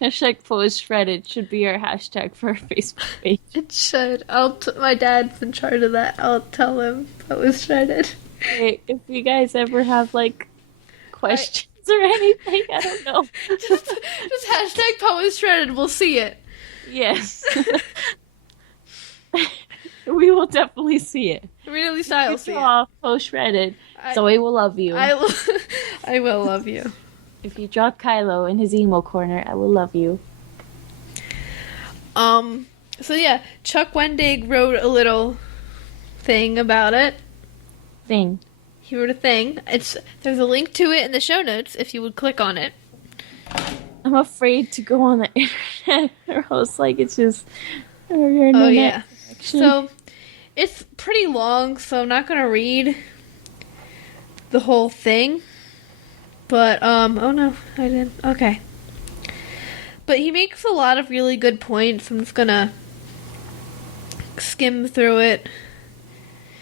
Hashtag post shredded should be our hashtag for our Facebook page. It should. My dad's in charge of that. I'll tell him I was shredded. Hey, if you guys ever have like questions or anything, I don't know. just hashtag Poe is shredded. We'll see it. Yes. We will definitely see it. I mean, at least I'll see it. Draw post shredded. Zoe will love you. I will love you. If you draw Kylo in his emo corner, I will love you. So yeah, Chuck Wendig wrote a little thing about it. Thing. He wrote a thing. There's a link to it in the show notes if you would click on it. I'm afraid to go on the internet, or else like it's just. Oh yeah. So it's pretty long, so I'm not gonna read the whole thing. But oh no, I didn't. Okay. But he makes a lot of really good points. I'm just gonna skim through it.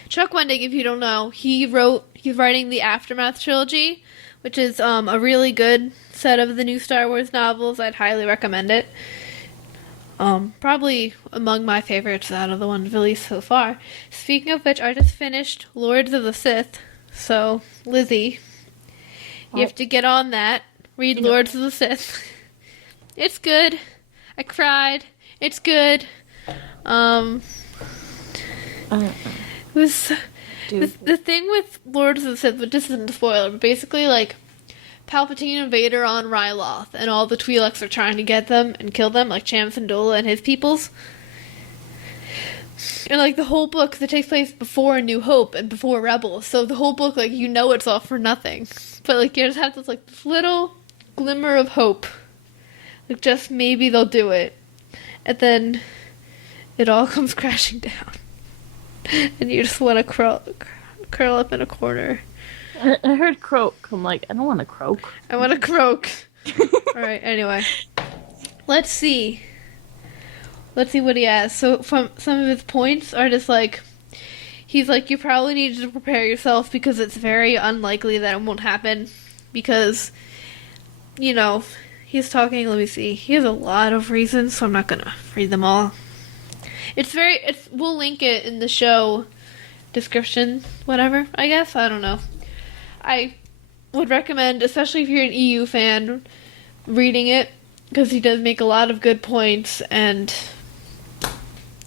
Chuck Wendig, if you don't know, he's writing the Aftermath trilogy, which is a really good set of the new Star Wars novels. I'd highly recommend it. Probably among my favorites out of the ones released so far. Speaking of which, I just finished Lords of the Sith. So, Lizzie, you have to get on that. Read Lords of the Sith. It's good. I cried. It's good. It was the thing with Lords of the Sith, but this isn't a spoiler, but basically, like, Palpatine and Vader on Ryloth, and all the Twi'leks are trying to get them and kill them, like Cham Syndulla and his peoples. And, like, the whole book that takes place before A New Hope and before Rebels, so the whole book, like, you know it's all for nothing. But, like, you just have this, like, this little glimmer of hope. Like, just maybe they'll do it. And then it all comes crashing down. And you just want to curl up in a corner. I heard croak. I'm like, I don't want to croak. I want to croak. Alright, anyway. Let's see. Let's see what he has. So, from some of his points are just like, he's like, you probably need to prepare yourself because it's very unlikely that it won't happen. Because, you know, he's talking, let me see. He has a lot of reasons, so I'm not going to read them all. We'll link it in the show description, whatever, I guess. I don't know. I would recommend, especially if you're an EU fan, reading it, because he does make a lot of good points, and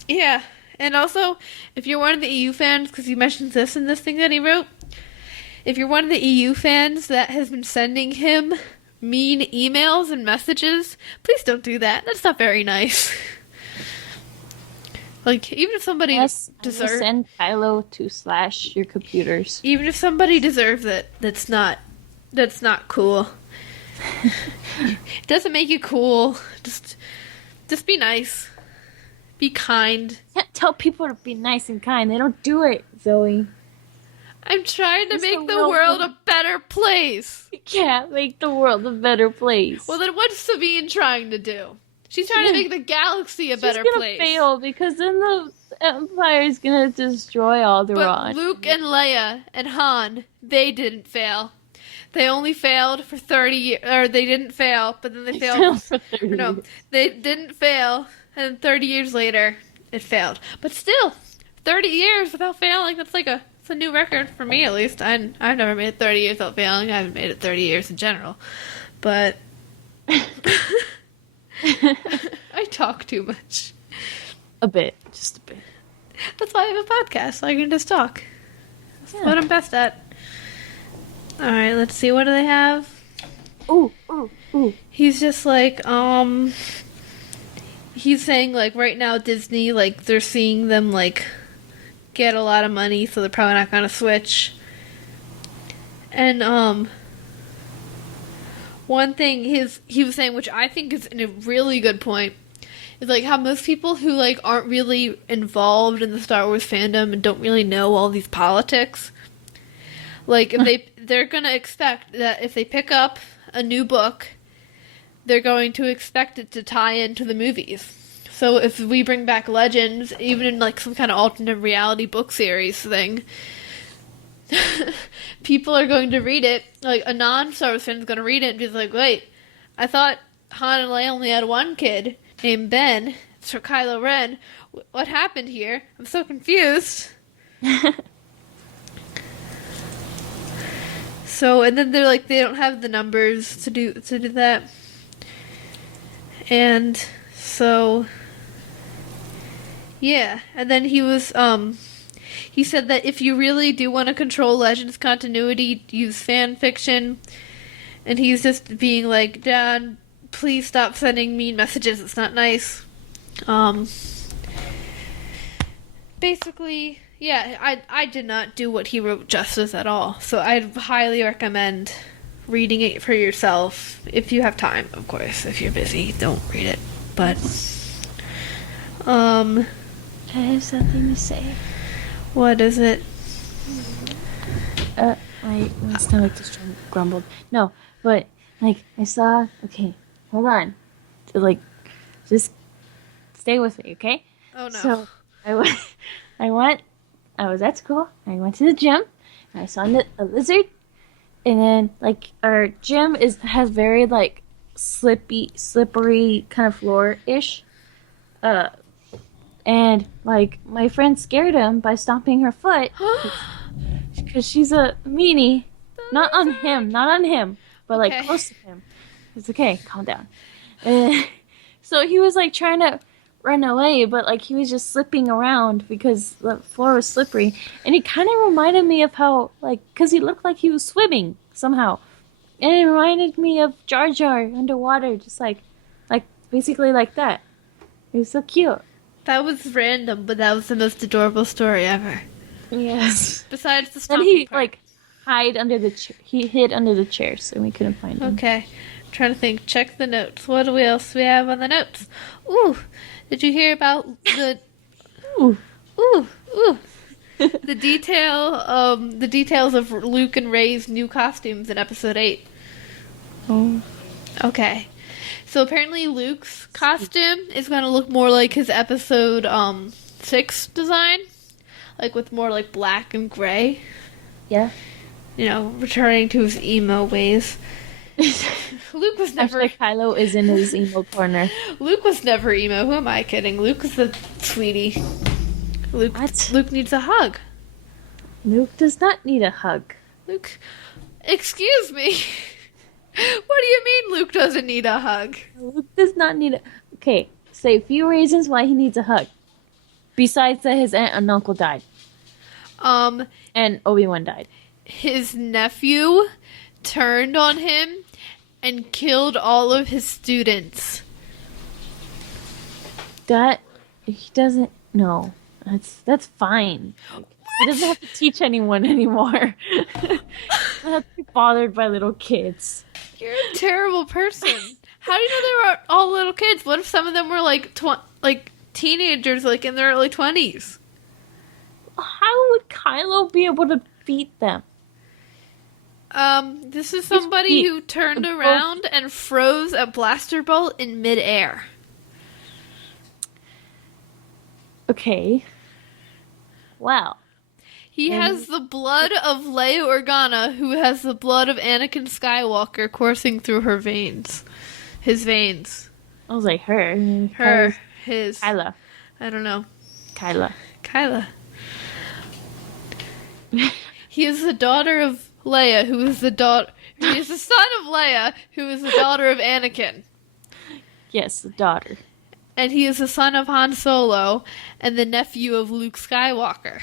yeah. And also, if you're one of the EU fans, because he mentions this in this thing that he wrote, if you're one of the EU fans that has been sending him mean emails and messages, please don't do that. That's not very nice. Like, even if somebody deserves... send Kylo to slash your computers. Even if somebody deserves it, that's not cool. It doesn't make you cool. Just be nice. Be kind. You can't tell people to be nice and kind. They don't do it, Zoe. I'm trying to make the world a better place. You can't make the world a better place. Well, then what's Sabine trying to do? She's trying to make the galaxy a better place. She's gonna fail because then the Empire is gonna destroy Alderaan. But Luke and Leia and Han, they didn't fail. They only failed for 30 years, or they didn't fail, but then they failed for 30 No, years. they didn't fail, and 30 years later, it failed. But still, 30 years without failing, it's a new record for me, at least. I've never made it 30 years without failing. I haven't made it 30 years in general. But... I talk too much. A bit. Just a bit. That's why I have a podcast, so I can just talk. That's what I'm best at. Alright, let's see. What do they have? Ooh. He's just like, he's saying, like, right now Disney, like, they're seeing them, like, get a lot of money, so they're probably not gonna switch. And, one thing he was saying, which I think is a really good point, is like how most people who like aren't really involved in the Star Wars fandom and don't really know all these politics, like if they're gonna expect that if they pick up a new book, they're going to expect it to tie into the movies. So if we bring back Legends, even in like some kind of alternate reality book series thing, people are going to read it, like a non-Star Wars fan is going to read it and be like, wait, I thought Han and Leia only had one kid named Ben. It's for Kylo Ren. What happened here? I'm so confused. So, and then they're like, they don't have the numbers to do that. And so, yeah. And then he was, he said that if you really do want to control Legends continuity, use fan fiction. And he's just being like, Dad, please stop sending mean messages. It's not nice. Basically, yeah, I did not do what he wrote justice at all. So I'd highly recommend reading it for yourself. If you have time, of course. If you're busy, don't read it. But, I have something to say. what is it? My stomach just grumbled. No, but, like, I saw... Okay, hold on. Just stay with me, okay? Oh, no. So, I was at school, I went to the gym, and I saw a lizard, and then, like, our gym has very, like, slippery kind of floor-ish. And like my friend scared him by stomping her foot because she's a meanie. Not on him, but like Okay. close to him. It's okay, calm down. Uh, so he was like trying to run away, but like he was just slipping around because the floor was slippery. And he kind of reminded me of how, like, because he looked like he was swimming somehow. And it reminded me of Jar Jar underwater, just like basically like that. He was so cute. That was random, but that was the most adorable story ever. Yes. Besides the Then stomping he part. like he hid under the chairs and we couldn't find him. Okay. Trying to think. Check the notes. What else do we have on the notes? Ooh. Did you hear about the Ooh. ooh. the details of Luke and Rey's new costumes in episode 8? Oh. Okay. So apparently Luke's costume is going to look more like his episode 6 design. Like with more like black and gray. Yeah. You know, returning to his emo ways. Luke was never Hashtag Kylo is in his emo corner. Luke was never emo. Who am I kidding? Luke is a sweetie. What? Luke needs a hug. Luke does not need a hug. Luke, excuse me. What do you mean Luke doesn't need a hug? Luke does not need a... Okay, say a few reasons why he needs a hug. Besides that his aunt and uncle died. And Obi-Wan died. His nephew turned on him and killed all of his students. That... He doesn't... No. That's fine. He doesn't have to teach anyone anymore. He doesn't have to be bothered by little kids. You're a terrible person. How do you know they were all little kids? What if some of them were like teenagers, like in their early 20s? How would Kylo be able to beat them? This is somebody who turned around and froze a blaster bolt in midair. Okay. Wow. He has the blood of Leia Organa, who has the blood of Anakin Skywalker coursing through her veins. His veins. I was like, her. His. Kyla. I don't know. Kyla. He is the daughter of Leia, who is the daughter. He is the son of Leia, who is the daughter of Anakin. Yes, the daughter. And he is the son of Han Solo and the nephew of Luke Skywalker.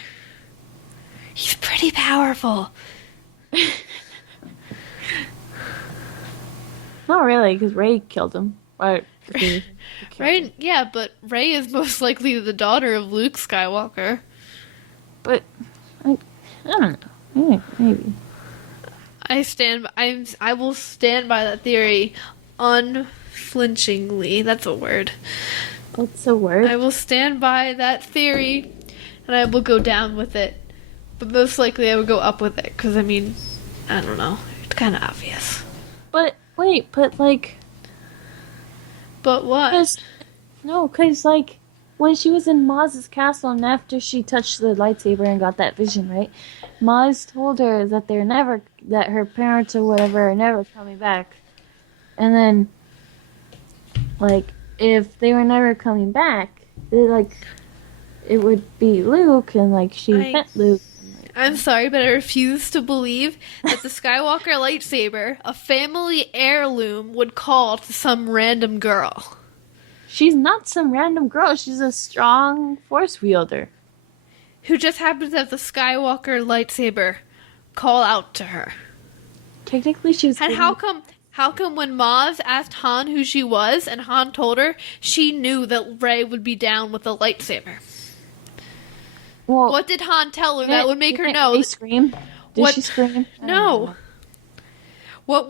He's pretty powerful. Not really, because Rey killed him. Right. Right? Yeah, but Rey is most likely the daughter of Luke Skywalker. But I don't know. Maybe. I will stand by that theory unflinchingly. That's a word. What's a word? I will stand by that theory and I will go down with it. But most likely I would go up with it because, I mean, I don't know. It's kind of obvious. But wait, but like... But what? Because like when she was in Maz's castle and after she touched the lightsaber and got that vision, right? Maz told her that that her parents or whatever are never coming back. And then, like, if they were never coming back, it would be Luke and like she met Luke. I'm sorry, but I refuse to believe that the Skywalker lightsaber, a family heirloom, would call to some random girl. She's not some random girl. She's a strong force wielder. Who just happens to have the Skywalker lightsaber call out to her. Technically, she was... And how come when Maz asked Han who she was and Han told her, she knew that Rey would be down with the lightsaber? Well, what did Han tell her that would make her didn't know? Rey scream? Did she scream? No. What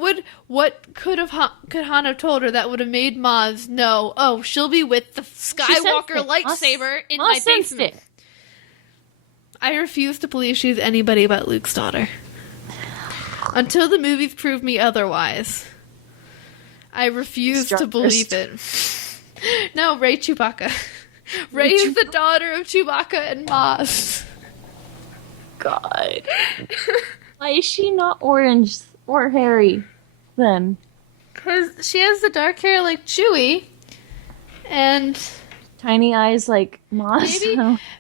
could Han have told her that would have made Maz know? Oh, she'll be with the Skywalker lightsaber in my basement. I refuse to believe she's anybody but Luke's daughter. Until the movies prove me otherwise. I refuse to believe it. No, Rey Chewbacca. Rey is the daughter of Chewbacca and Maz. God. Why is she not orange or hairy then? Because she has the dark hair like Chewie. And tiny eyes like moss.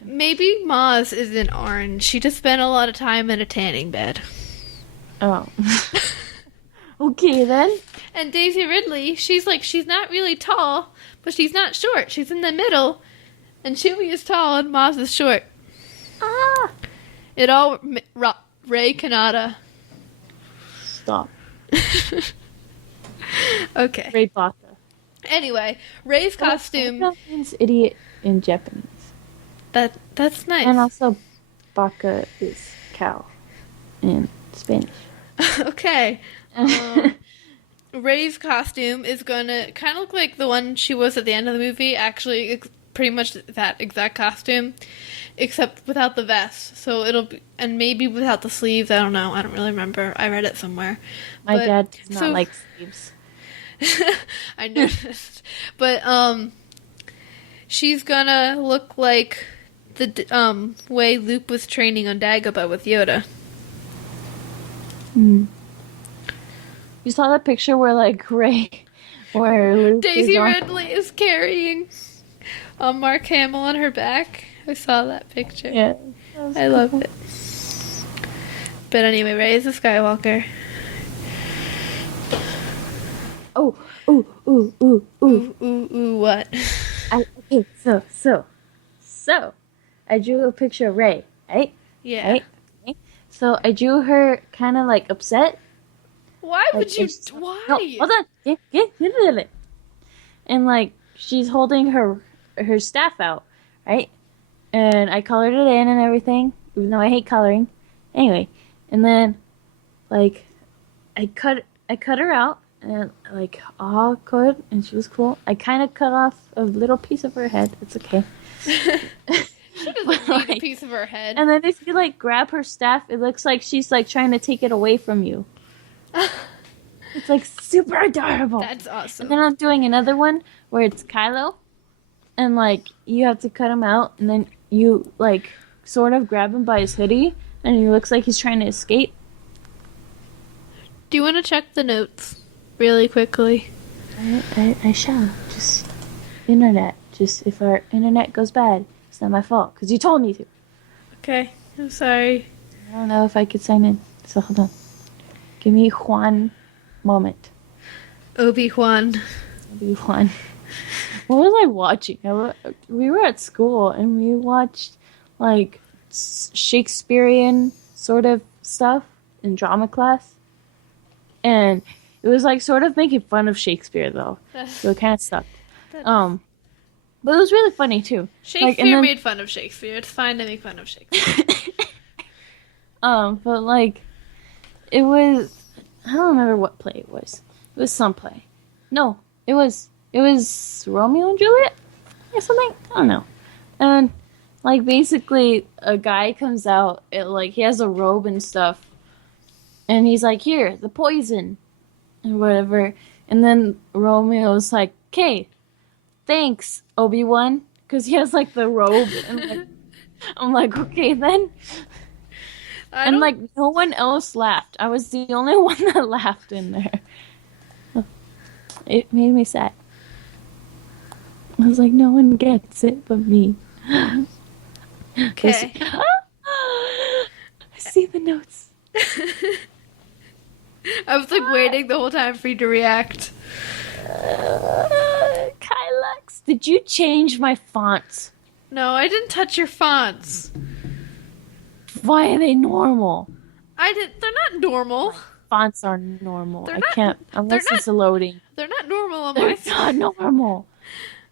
Maybe Maz isn't orange. She just spent a lot of time in a tanning bed. Oh. Okay then. And Daisy Ridley, she's not really tall, but she's not short. She's in the middle. And Chewie is tall and Maz is short. Ah. It all Ray Kanata. Stop. Okay. Ray Baka. Anyway, Ray's costume. Baka means idiot in Japanese. That's nice. And also, Baka is cow in Spanish. Okay. Ray's costume is gonna kind of look like the one she was at the end of the movie. Actually, it's pretty much that exact costume, except without the vest. So it'll be, and maybe without the sleeves. I don't know. I don't really remember. I read it somewhere. My dad does not like sleeves. I noticed. But she's gonna look like the way Luke was training on Dagobah with Yoda. Hmm. You saw that picture where like where Luke Daisy Ridley is carrying Mark Hamill on her back. I saw that picture. Yeah, I love it. But anyway, Rey is a Skywalker. Ooh, What? Okay, so, I drew a picture of Rey, right? Yeah. Right? Okay. So I drew her kind of like upset. Why would Like, you? it's- Why? No, hold on. Get. And like she's holding her staff out, right? And I colored it in and everything, even though I hate coloring. Anyway, and then like I cut her out and like all good, and she was cool. I kind of cut off a little piece of her head. It's okay. She doesn't need a piece of her head. And then if you like grab her staff, it looks like she's like trying to take it away from you. It's like super adorable. That's awesome. And then I'm doing another one where it's Kylo, and like you have to cut him out, and then you like sort of grab him by his hoodie, and he looks like he's trying to escape. Do you want to check the notes really quickly? I shall. Just internet. Just if our internet goes bad, it's not my fault because you told me to. Okay, I'm sorry. I don't know if I could sign in, so hold on. Give me Juan moment. Obi-Wan. Obi-Wan. What was I watching? We were at school and we watched like Shakespearean sort of stuff in drama class, and it was like sort of making fun of Shakespeare though, so it kind of sucked. But it was really funny too. Shakespeare made fun of Shakespeare. It's fine to make fun of Shakespeare. But like, it was, I don't remember what play it was. It was some play. No, it was Romeo and Juliet or something. I don't know. And like basically, a guy comes out. Like he has a robe and stuff, and he's like, "Here, the poison," and whatever. And then Romeo's like, "Okay, thanks, Obi-Wan," because he has like the robe, and like, I'm like, "Okay then." And like no one else laughed. I was the only one that laughed in there. It made me sad. I was like, no one gets it but me. Okay. I see the notes. I was like waiting the whole time for you to react. Kylux, did you change my fonts? No, I didn't touch your fonts. Why are they normal? They're not normal. Fonts are normal. They're I not- can't unless it's loading. They're not normal on They're my not normal.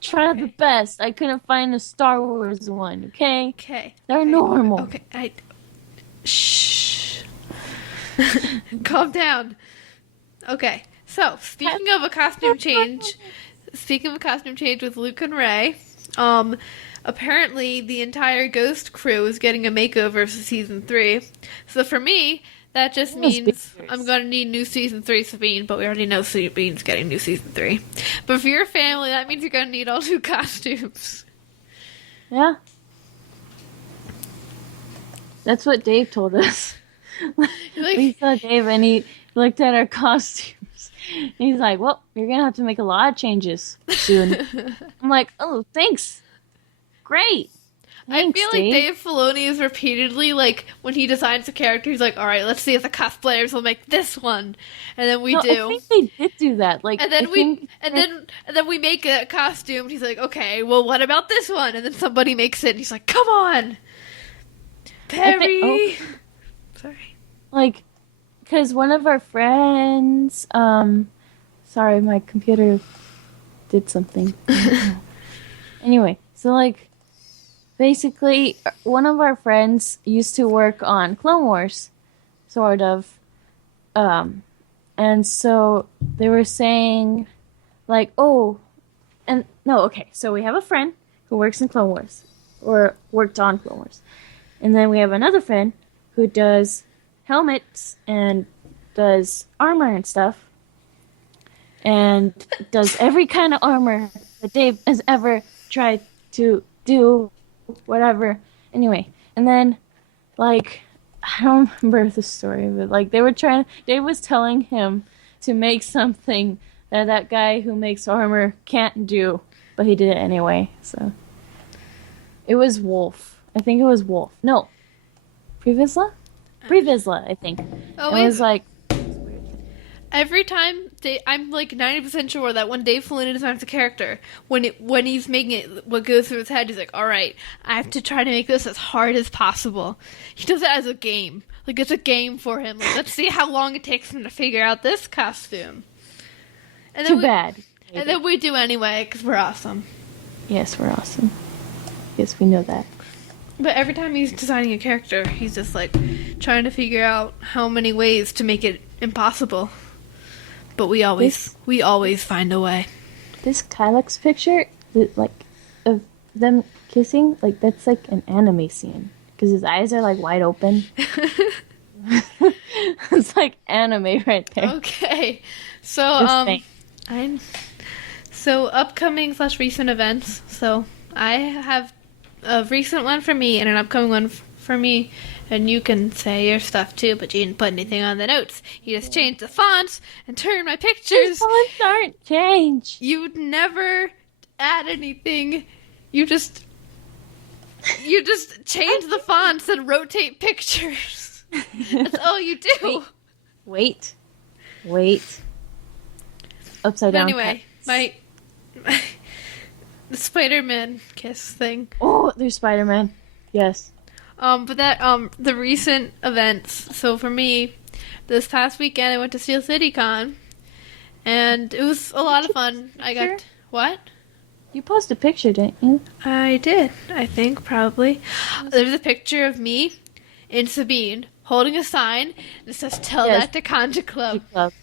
Try the best. I couldn't find a Star Wars one. Okay, Okay. they're normal. Okay. Shh. Calm down. Okay. So, speaking of a costume change with Luke and Rey, apparently the entire Ghost crew is getting a makeover for season 3. So for me, that just means I'm going to need new season 3 Sabine, but we already know Sabine's getting new season 3. But for your family, that means you're going to need all new costumes. Yeah. That's what Dave told us. We saw Dave and he looked at our costumes. He's like, well, you're going to have to make a lot of changes soon. I'm like, oh, thanks. great. I Thanks, feel like Dave Filoni is repeatedly like when he designs a character, he's like, "All right, let's see if the cosplayers will make this one," and then we No, do. I think they did do that. Like, And then I think and then we make a costume. And he's like, "Okay, well, what about this one?" And then somebody makes it. And he's like, "Come on, Perry." Sorry. like, because one of our friends, sorry, my computer did something. Anyway, so like, basically, one of our friends used to work on Clone Wars, sort of, and so they were saying, like, oh, and no, okay, so we have a friend who works in Clone Wars, or worked on Clone Wars, and then we have another friend who does helmets and does armor and stuff, and does every kind of armor that Dave has ever tried to do, whatever. Anyway, and then, like, I don't remember the story, but like Dave was telling him to make something that that guy who makes armor can't do, but he did it anyway. So it was Wolf. I think it was Wolf. No, Previsla, I think. Oh, It wait. was like, Every time I'm like 90% sure that when Dave Filoni designs a character, when he's making it, what goes through his head, he's like, "All right, I have to try to make this as hard as possible." He does it as a game, like it's a game for him. Like, let's see how long it takes him to figure out this costume. And too bad. And then we do anyway because we're awesome. Yes, we're awesome. Yes, we know that. But every time he's designing a character, he's just like trying to figure out how many ways to make it impossible. But we always find a way. This Kylux picture, like, of them kissing, like, that's like an anime scene. Because his eyes are, like, wide open. It's like anime right there. Okay. So, Just saying. so upcoming / recent events. So I have a recent one for me and an upcoming one for me. And you can say your stuff too, but you didn't put anything on the notes. You just changed the fonts and turned my These pictures. fonts aren't changed. You'd never add anything. You just change the fonts and rotate pictures. That's all you do. Wait. Upside But down. anyway, cuts. my the Spider-Man kiss thing. Oh, there's Spider-Man. Yes. But that the recent events. So for me, this past weekend I went to Steel City Con, and it was a lot of fun. I got picture? what? You posted a picture, didn't you? I did. I think probably. There's a picture of me in Sabine holding a sign that says "Tell Yes. that to Conja Club." Club.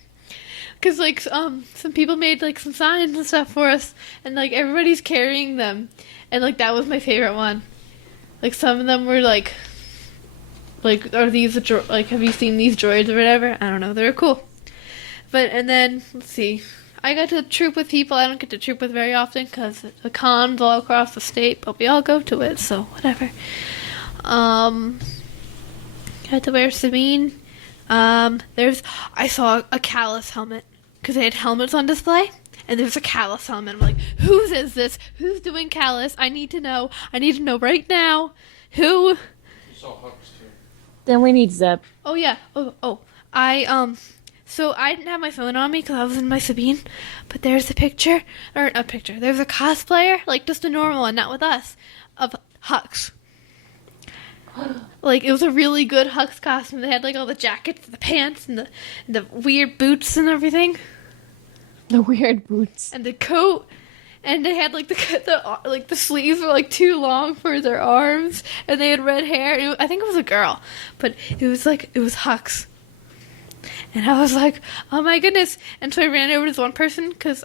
Cause like some people made like some signs and stuff for us, and like everybody's carrying them, and like that was my favorite one. Like some of them were like are these like have you seen these droids or whatever? I don't know. They were cool. But and then let's see, I got to troop with people I don't get to troop with very often because the cons all across the state, but we all go to it, so whatever. Had to wear Sabine. I saw a Callus helmet because they had helmets on display, and there's a Callus helmet. I'm like, whose is this? Who's doing Callus? I need to know. I need to know right now. Who? You saw Hux too. Then we need Zeb. Oh yeah. So I didn't have my phone on me because I was in my Sabine, but there's a picture, or a picture. There's a cosplayer, like just a normal one, not with us, of Hux. Like, it was a really good Hux costume. They had, like, all the jackets, the pants, and the weird boots and everything. The weird boots. And the coat. And they had, like, the sleeves were, like, too long for their arms. And they had red hair. I think it was a girl. But it was, Hux. And I was like, oh, my goodness. And so I ran over to this one person, because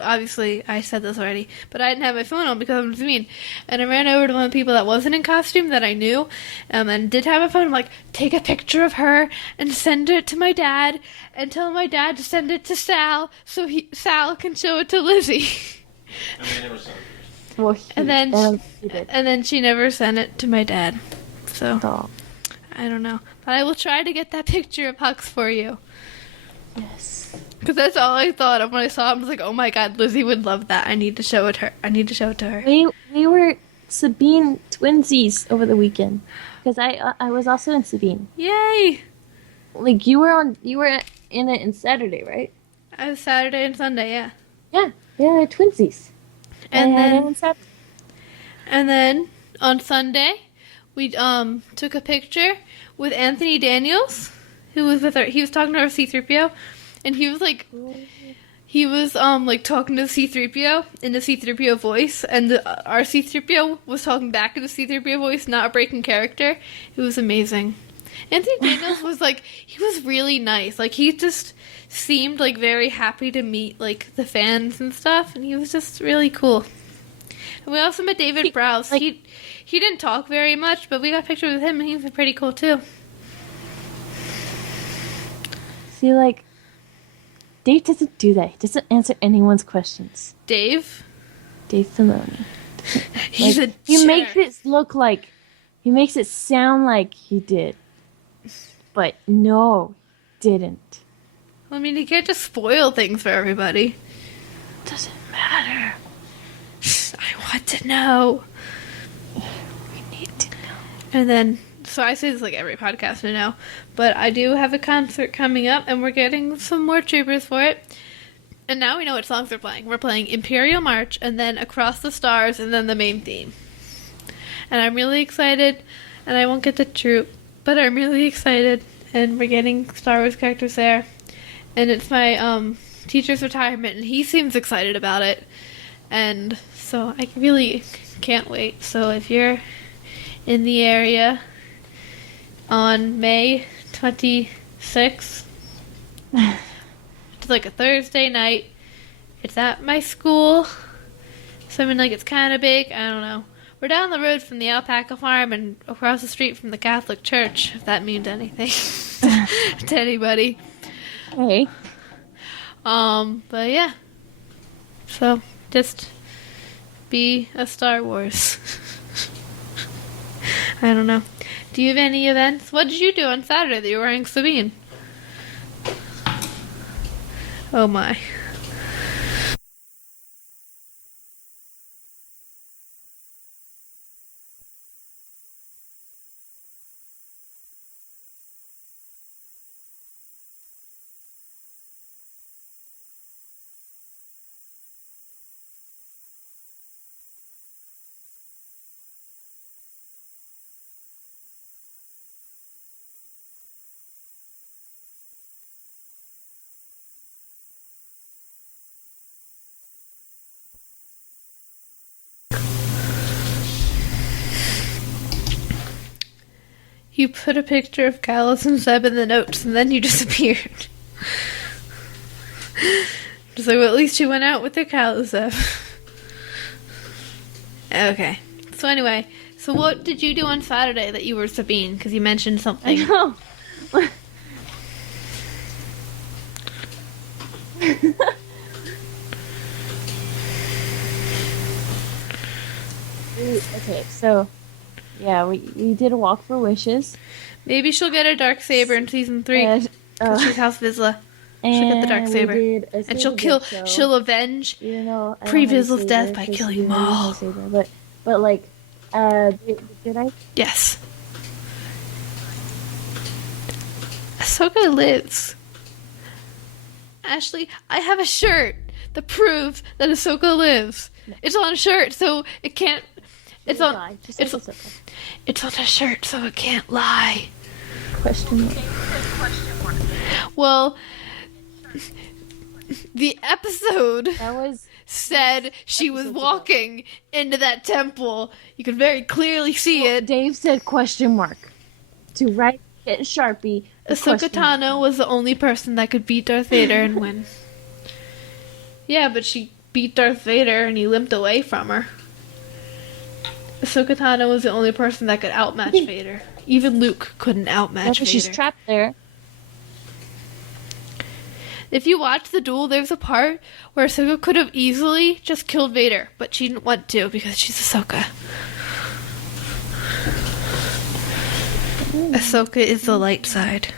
obviously, I said this already, but I didn't have my phone on because I'm mean. And I ran over to one of the people that wasn't in costume that I knew, and did have a phone. I'm like, take a picture of her and send it to my dad, and tell my dad to send it to Sal so Sal can show it to Lizzie. And they never saw it. Well, And then he did. and then she never sent it to my dad. So Oh, I don't know, but I will try to get that picture of Hux for you. yes. Because that's all I thought of when I saw him. I was like, oh my god, Lizzie would love that. I need to show it to her. We were Sabine twinsies over the weekend because I was also in Sabine. Yay! Like you were in it on Saturday, right? I was Saturday and Sunday, yeah. Yeah, twinsies. And I had it then on Saturday. and then on Sunday, we took a picture with Anthony Daniels, who was with her. He was talking to our C-3PO, and he was like talking to C-3PO in the C-3PO voice, and our C-3PO was talking back in the C-3PO voice, not breaking character. It was amazing. Anthony Daniels was like, he was really nice. Like, he just seemed like very happy to meet like the fans and stuff, and he was just really cool. And we also met David Browse. He didn't talk very much, but we got pictures with him, and he was pretty cool too. See, like, Dave doesn't do that. He doesn't answer anyone's questions. Dave Filoni. He's Like, a he jerk. makes it sound like he did. But no, didn't. I mean, you can't just spoil things for everybody. Doesn't matter. I want to know. We need to know. And then, so I say this like every podcast I know, but I do have a concert coming up, and we're getting some more troopers for it. And now we know what songs we're playing. We're playing Imperial March, and then Across the Stars, and then the main theme. And I'm really excited, and I won't get to troop, but I'm really excited, and we're getting Star Wars characters there. And it's my teacher's retirement, and he seems excited about it. And so I really can't wait. So if you're in the area on May 26th, it's like a Thursday night. It's at my school. So I mean, like, it's kind of big. I don't know. We're down the road from the alpaca farm and across the street from the Catholic church, if that means anything to anybody. Hey. But yeah. So, just be a Star Wars. I don't know. Do you have any events? What did you do on Saturday that you were wearing Sabine? Oh my. You put a picture of Callus and Zeb in the notes, and then you disappeared. Just like, well, at least you went out with the Callus, Zeb. Okay. So anyway, so what did you do on Saturday that you were Sabine? Because you mentioned I something. know. Okay, so yeah, we did a walk for wishes. Maybe she'll get a dark saber in season 3. And, Because she's House Vizsla. She'll get the dark we saber. did a And she'll saber kill. show. She'll avenge. You know, I don't Pre have a Vizsla's saber death by 'cause killing we them don't have a all. saber, but like, did I? Yes. Ahsoka lives. Ashley, I have a shirt that proves that Ahsoka lives. It's on a shirt, so it can't. It's on. Lie, just It's, like Ahsoka. it's on a shirt, so it can't lie. Question mark. Question mark. Well, the episode That was said she was episodes ago. walking into that temple. You could very clearly see it. Dave said question mark to write it in Sharpie. the Ahsoka question mark. Tano was the only person that could beat Darth Vader and win. Yeah, but she beat Darth Vader and he limped away from her. Ahsoka Tano was the only person that could outmatch Vader. Even Luke couldn't outmatch That's why Vader. she's trapped there. If you watch the duel, there's a part where Ahsoka could have easily just killed Vader, but she didn't want to because she's Ahsoka. Ahsoka is the light side.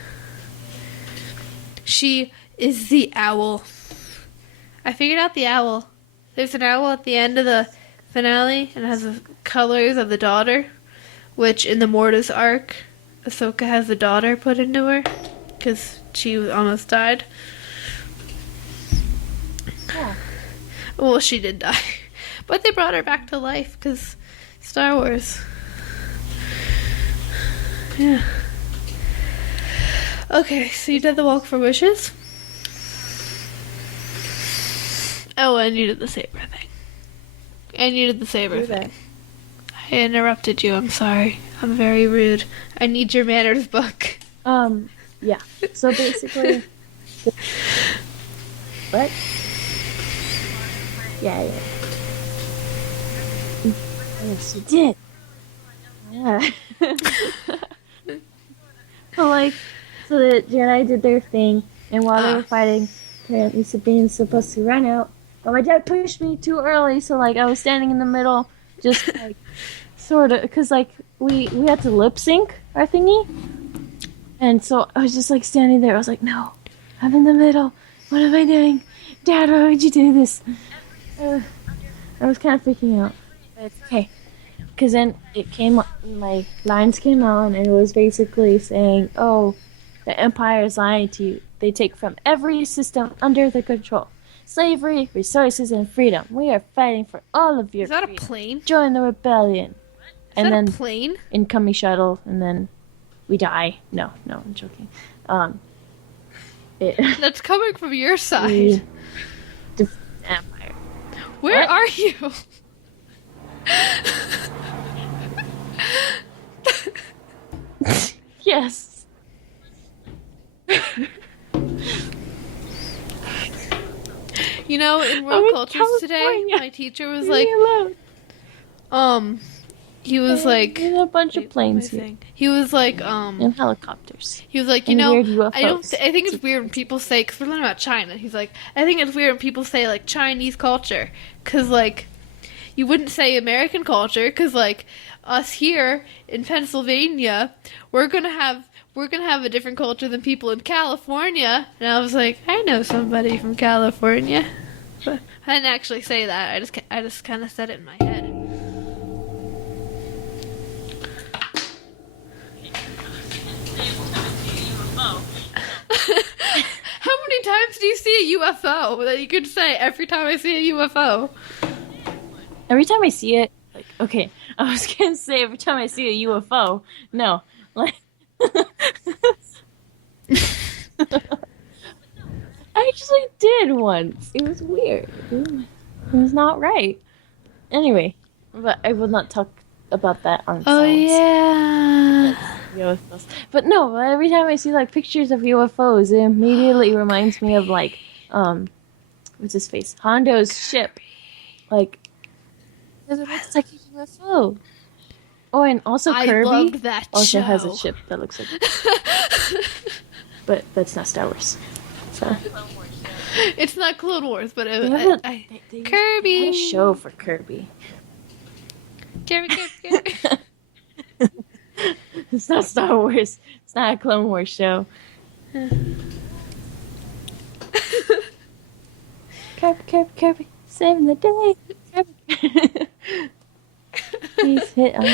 She is the owl. I figured out the owl. There's an owl at the end of the finale, and it has the colors of the daughter, which in the Mortis arc, Ahsoka has the daughter put into her because she almost died. Yeah. Well, she did die, but they brought her back to life because Star Wars. Yeah. Okay, so you did the walk for wishes. Oh, and you did the saber thing. And you did the saber Do that. thing. I interrupted you. I'm sorry. I'm very rude. I need your manners book. Yeah. So basically, what? Yeah. Yes, you did. Yeah. So the Jedi did their thing, and while they were fighting, apparently Sabine's supposed to run out. But my dad pushed me too early, so like I was standing in the middle, just like sort of, because like we had to lip sync our thingy, and so I was just like standing there. I was like, no, I'm in the middle. What am I doing, Dad? Why would you do this? I was kind of freaking out, but it's okay. Because then it came, my lines came on, and it was basically saying, oh, the Empire is lying to you. They take from every system under their control. Slavery, resources, and freedom. We are fighting for all of your Is that a freedom. plane? Join the rebellion. Is that a plane? Incoming shuttle, and then we die. No, I'm joking. That's coming from your we side. defeat the Empire. Where What? are you? Yes. You know, in I'm world in cultures today, California. my teacher was Leave like, me alone. he was like, There's a bunch of wait, what am I planes here saying? He was like, and helicopters. he was like, you and know, weird I don't. UFOs. I think it's weird when people say, because we're learning about China. He's like, I think it's weird when people say like Chinese culture, because like, you wouldn't say American culture, because like us here in Pennsylvania, we're gonna have a different culture than people in California. And I was like, I know somebody from California, but I didn't actually say that. I just kind of said it in my head. How many times do you see a UFO that you could say every time I see a UFO? Every time I see it, like, okay, I was gonna say every time I see a UFO. No, like, I actually did once. It was weird. It was not right. Anyway, but I will not talk about that on Oh Silence. yeah. UFOs. But no, every time I see like pictures of UFOs, it immediately reminds me of like, what's his face? Hondo's ship. Like, because it looks like a UFO. Oh, and also I Kirby loved that also has a show. ship that looks like. But that's not Star Wars. So It's not Clone Wars, but they have Kirby. they had a show for Kirby. Kirby. It's not Star Wars. It's not a Clone Wars show. Kirby, saving the day. Kirby. Please hit on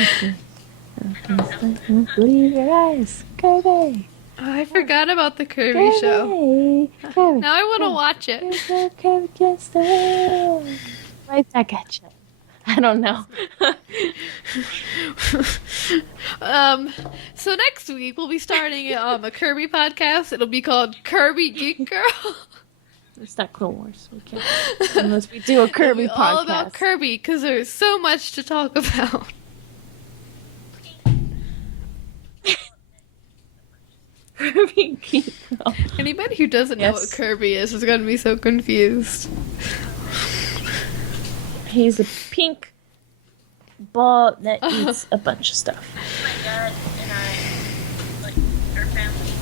Don't believe your eyes. Kirby. Oh, I forgot about the Kirby show. Kirby. Now I want to watch it. Kirby gets the world. Right back at you. I don't know. So next week we'll be starting a Kirby podcast. It'll be called Kirby Geek Girl. It's not Clone Wars. We can't. Unless we do a Kirby It'll be podcast. all about Kirby because there's so much to talk about. Kirby Geek Girl. Anybody who doesn't know what Yes. Kirby is going to be so confused. He's a pink ball that eats a bunch of stuff. My dad and I, like, our family.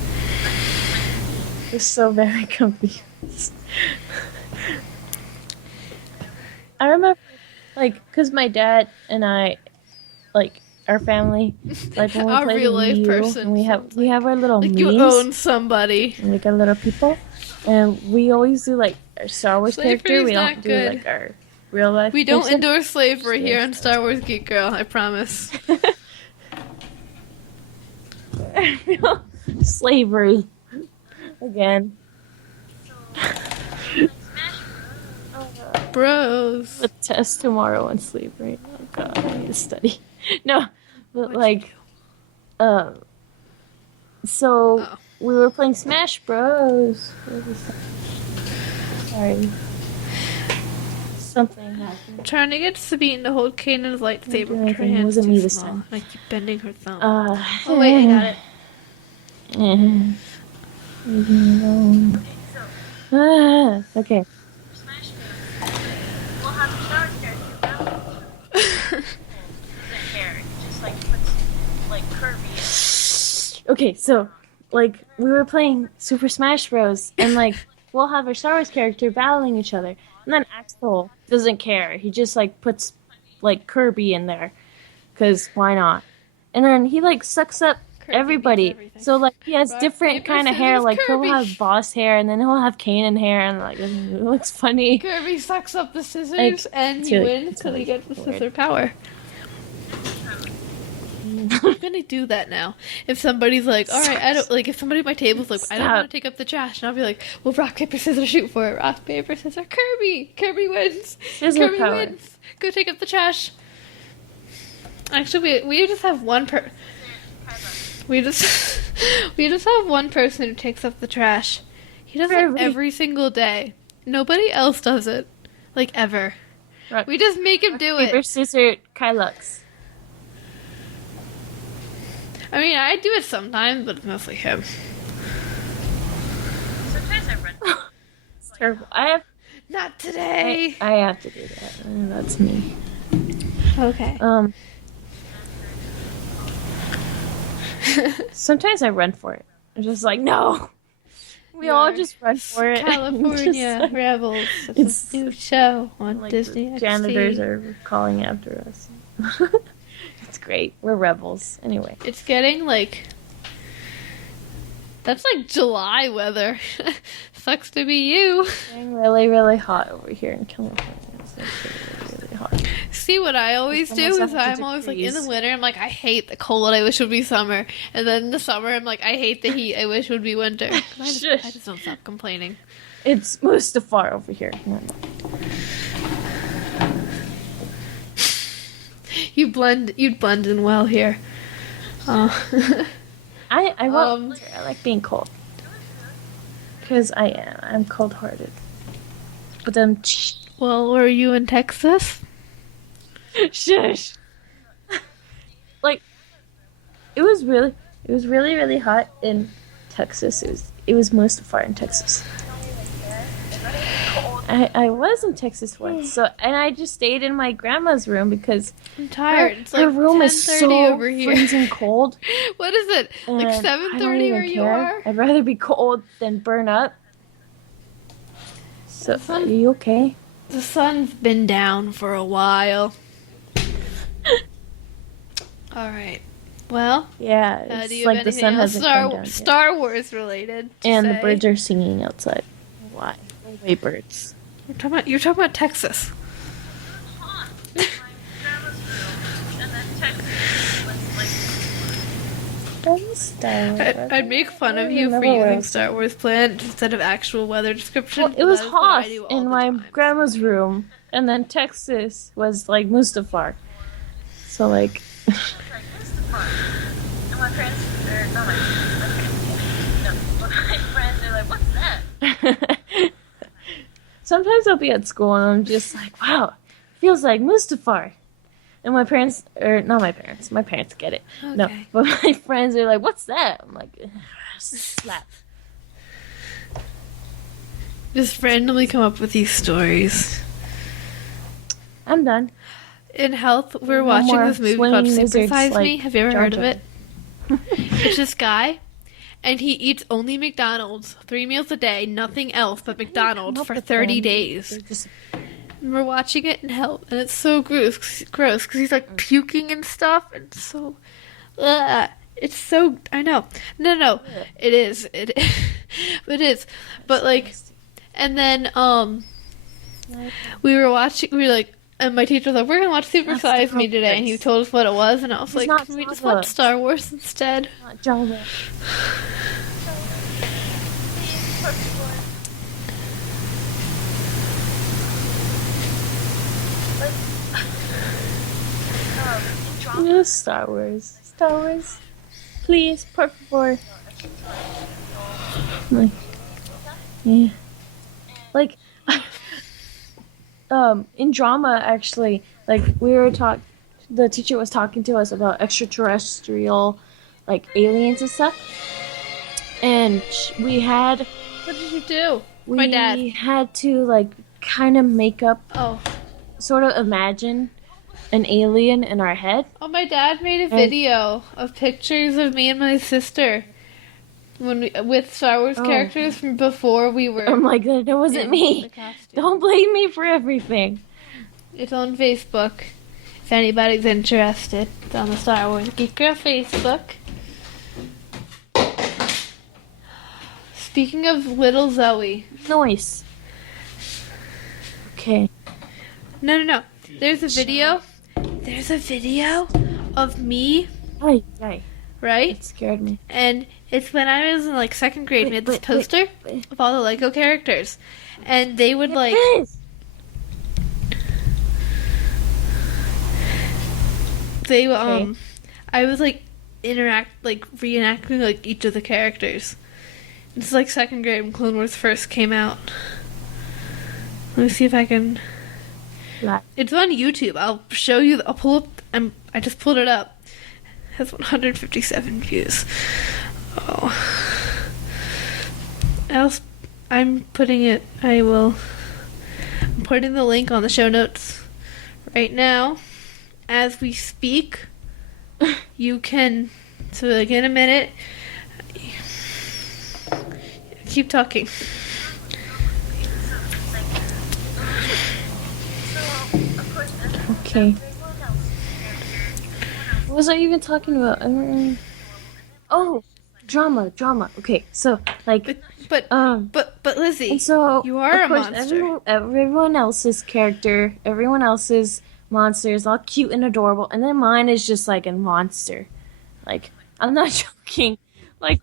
We're so very confused. I remember, like, because my dad and I, like, our family, like, when we Our play real the life Wii U, person and we have our little Like memes, you own somebody. and, like, our little people, and we always do, like, our Star Wars Slavery's character. We not don't do, good. like, our real life. We don't person. endorse slavery here on Star Wars Geek Girl, I promise. Slavery. Again. Bros. A test tomorrow on slavery. Oh god, I need to study. No, but like, so Oh. we were playing Smash Bros. What was that? Sorry. Something happened. Trying to get Sabine to hold Kanan's lightsaber, but her Anything. It hand's wasn't too me this small. time. And I keep bending her thumb. Oh wait, I got it. Leave me alone. Okay. Smash Bros. We'll have a Star Wars character battle. Doesn't care. It just like puts like Kirby. Okay, so like we were playing Super Smash Bros. And like we'll have our Star Wars character battling each other, and then Axel doesn't care. He just like puts like Kirby in there, cause why not? And then he like sucks up Kirby everybody. beats everything. So like he has Rock, different paper, kind of hair. scissors, Like Kirby. he'll have boss hair, and then he'll have Kanan hair, and like it looks funny. Kirby sucks up the scissors Like, and it's he really- wins it's because he really gets the weird. scissor power. I'm gonna do that now. If somebody's like, all right, I don't like. If somebody at my table's like, I don't Stop. want to take up the trash, and I'll be like, well, rock paper scissors shoot for it. Rock paper scissors. Kirby wins. Scissor Kirby power. wins. Go take up the trash. Actually, we just have one we just we just have one person who takes up the trash. He does it Kirby. every single day. Nobody else does it, like ever. Rock, We just make him do paper, it. scissor, Kylux. I mean, I do it sometimes, but it's mostly him. Sometimes I run. It's terrible. I Not today. have to do that. That's me. Okay. Sometimes I run for it. I'm just like, no. We all You're just run for it. California Just, Rebels. It's it's- a new show on like, Disney the XD. janitors are calling after us. It's great. We're rebels. Anyway. It's getting like. That's like July weather. Sucks to be you. It's getting really, really hot over here in California. It's like really, really hot. See, what I always It's do almost is 100 I'm always like in the degrees. winter, I'm like, I hate the cold. I wish it would be summer. And then in the summer, I'm like, I hate the heat. I wish it would be winter. I just don't stop complaining. It's Mustafar over here. No, no. You'd blend in well here. I won't. I like being cold. Because I'm cold-hearted. But then, Well, were you in Texas? shush. Like, it was really, really hot in Texas. It was Mustafar in Texas. I was in Texas once, and I just stayed in my grandma's room because I'm tired. It's her like room is 10:30 so over here. freezing cold. What is it? Like and I don't 7:30 even where you care. are? I'd rather be cold than burn up. So, Fun. are you okay? The sun's been down for a while. All right. Well, Yeah, do it's you like have the anything sun else hasn't come down yet. Star Wars related? to And the say? birds are singing outside. Why? Wait, birds. You're talking about Texas. Hot. My grandma's room. And then Texas was like. I'd make fun of you for using Star Wars Planet instead of actual weather description. Well, it was That is what I Hoth do all in the my time. grandma's room, and then Texas was like Mustafar. So like, Like, what's the fun? And my parents, or not my parents, no, but my friends are like, what's that? sometimes I'll be at school and I'm just like, wow, feels like Mustafar. And my parents, or not my parents get it. No, Okay. but my friends are like, what's that? I'm like, slap. Just randomly come up with these stories. I'm done. In Health, we're No watching more this movie swinging called Super lizards Size Me. like Have you ever Jar heard of Jar. it? It's this guy, and he eats only McDonald's, 3 meals a day, nothing else but McDonald's for 30 days. They're just And we're watching it in Health, and it's so gross because he's like puking and stuff, and so, it's so. I know, no, it is, it is, but like, and then we were watching. We were like, and my teacher was like, "We're gonna watch Super That's Size the Me today," and he purpose. told us what it was, and I was It's like, not "Can we just Java. watch Star Wars instead?" Not Java. Please, por favor. In drama, No, Star Wars. Star Wars. Please, por favor. Like, yeah. Like, in drama, actually, like, the teacher was talking to us about extraterrestrial, like, aliens and stuff. And we had, What did you do? we My dad. had to, like, kind of make up, Oh, sort of imagine an alien in our head. oh, my dad made a video of pictures of me and my sister with Star Wars Oh. characters from before we were. I'm like, that wasn't in me. the costume. Don't blame me for everything. It's on Facebook. If anybody's interested, it's on the Star Wars Geek Girl Facebook. Speaking of little Zoe, Noise. Okay. no. There's a video. There's a video of me, Ay. right? It scared me. And it's when I was in like second grade. We had this Wait. poster of all the Lego characters, and they would like. They Okay. I was like reenacting like each of the characters. It's like second grade when Clone Wars first came out. Let me see if I can. Like, It's on YouTube. I'll show you. I'll pull up. I just pulled it up. It has 157 views. Oh. Else, I'm putting it. I'm putting the link on the show notes right now as we speak. You can. So like in a minute. Keep talking. so of course, okay. everyone else. What was I even talking about? I don't know. Oh, drama. Okay, so like, But Lizzie, and so you are of a course, monster. everyone else's character, everyone else's monster is all cute and adorable, and then mine is just like a monster. Like, I'm not joking. Like,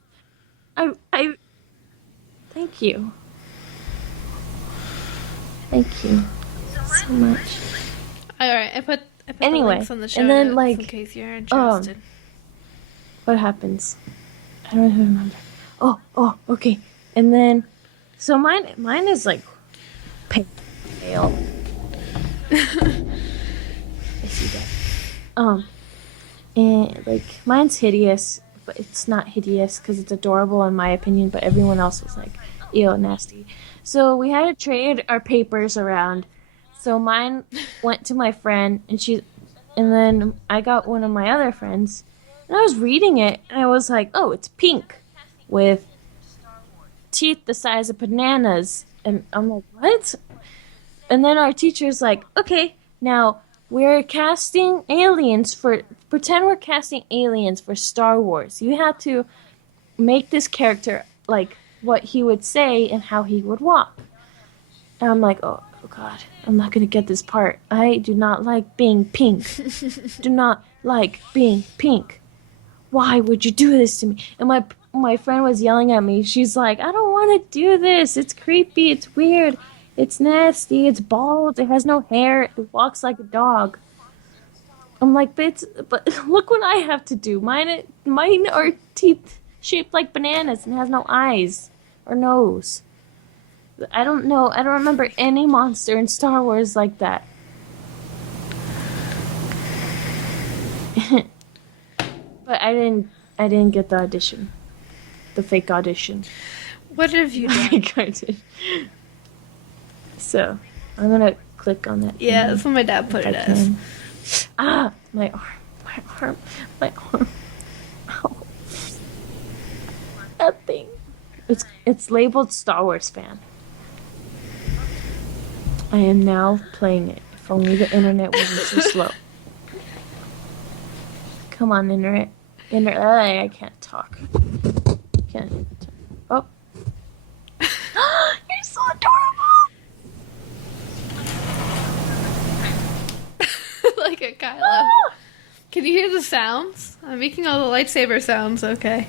I. Thank you. Thank you so much. All right, I put Anyway, the links on the show and then, notes like, in case you're interested. What happens? I don't even remember. Oh, okay. And then, so mine is like pale. I see that. And like mine's hideous, but it's not hideous because it's adorable in my opinion. But everyone else was like, ew, nasty. So we had to trade our papers around. So mine went to my friend, and then I got one of my other friends, and I was reading it, and I was like, oh, it's pink, with teeth the size of bananas, and I'm like, what? And then our teacher's like, okay, now we're casting aliens pretend we're casting aliens for Star Wars. You have to make this character like what he would say and how he would walk. And I'm like, oh God, I'm not gonna get this part. I do not like being pink. Do not like being pink. Why would you do this to me? And my friend was yelling at me. She's like, I don't want to do this. It's creepy. It's weird. It's nasty. It's bald. It has no hair. It walks like a dog. I'm like, but look what I have to do. Mine are teeth shaped like bananas and has no eyes or nose. I don't know. I don't remember any monster in Star Wars like that. But I didn't get the audition. The fake audition. What have you done? Fake audition. So, I'm gonna click on that. Yeah, thing that's what my dad put if it I as. can. Ah, my arm. Ow. That thing. It's labeled Star Wars fan. I am now playing it. If only the internet wasn't so slow. Come on, internet. I can't talk. Can't. Oh. You're so adorable. Kylo. Can you hear the sounds? I'm making all the lightsaber sounds, okay.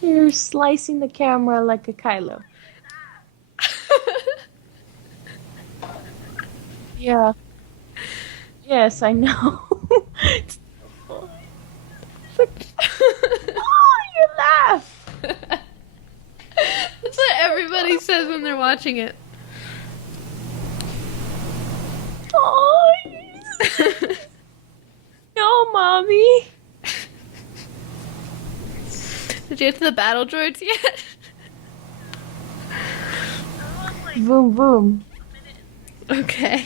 You're slicing the camera like a Kylo. Yeah. Yes, I know. Oh, you laugh. That's what everybody says when they're watching it. Oh, no, mommy. Did you get to the battle droids yet? Boom, boom. Okay.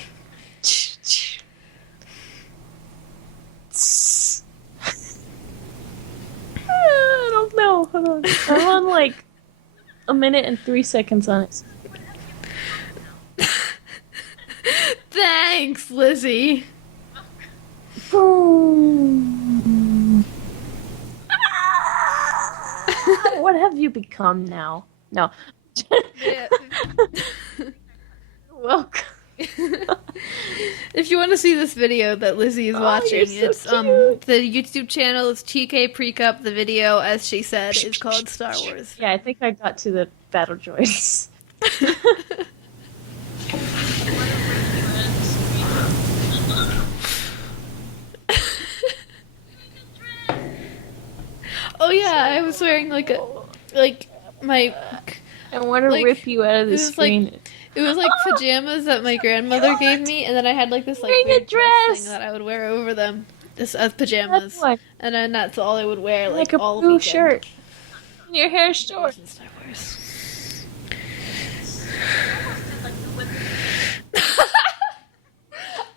I don't know. Hold on. I'm on like a minute and 3 seconds on it. Thanks, Lizzie. Boom. What have you become now? No. Yeah. Welcome. If you want to see this video that Lizzie is watching, you're it's so cute. the YouTube channel is TK Precup. The video, as she said, is called Star Wars. Yeah, I think I got to the battle droids. Oh yeah, I was wearing my I want to Like, rip you out of the it was like- screen. it was like pajamas that my grandmother gave me, and then I had like this like Wearing a weird dress dress. thing that I would wear over them, just as pajamas, That's one. and then that's all I would wear Like a all blue weekend. shirt. Your hair short. In Star Wars.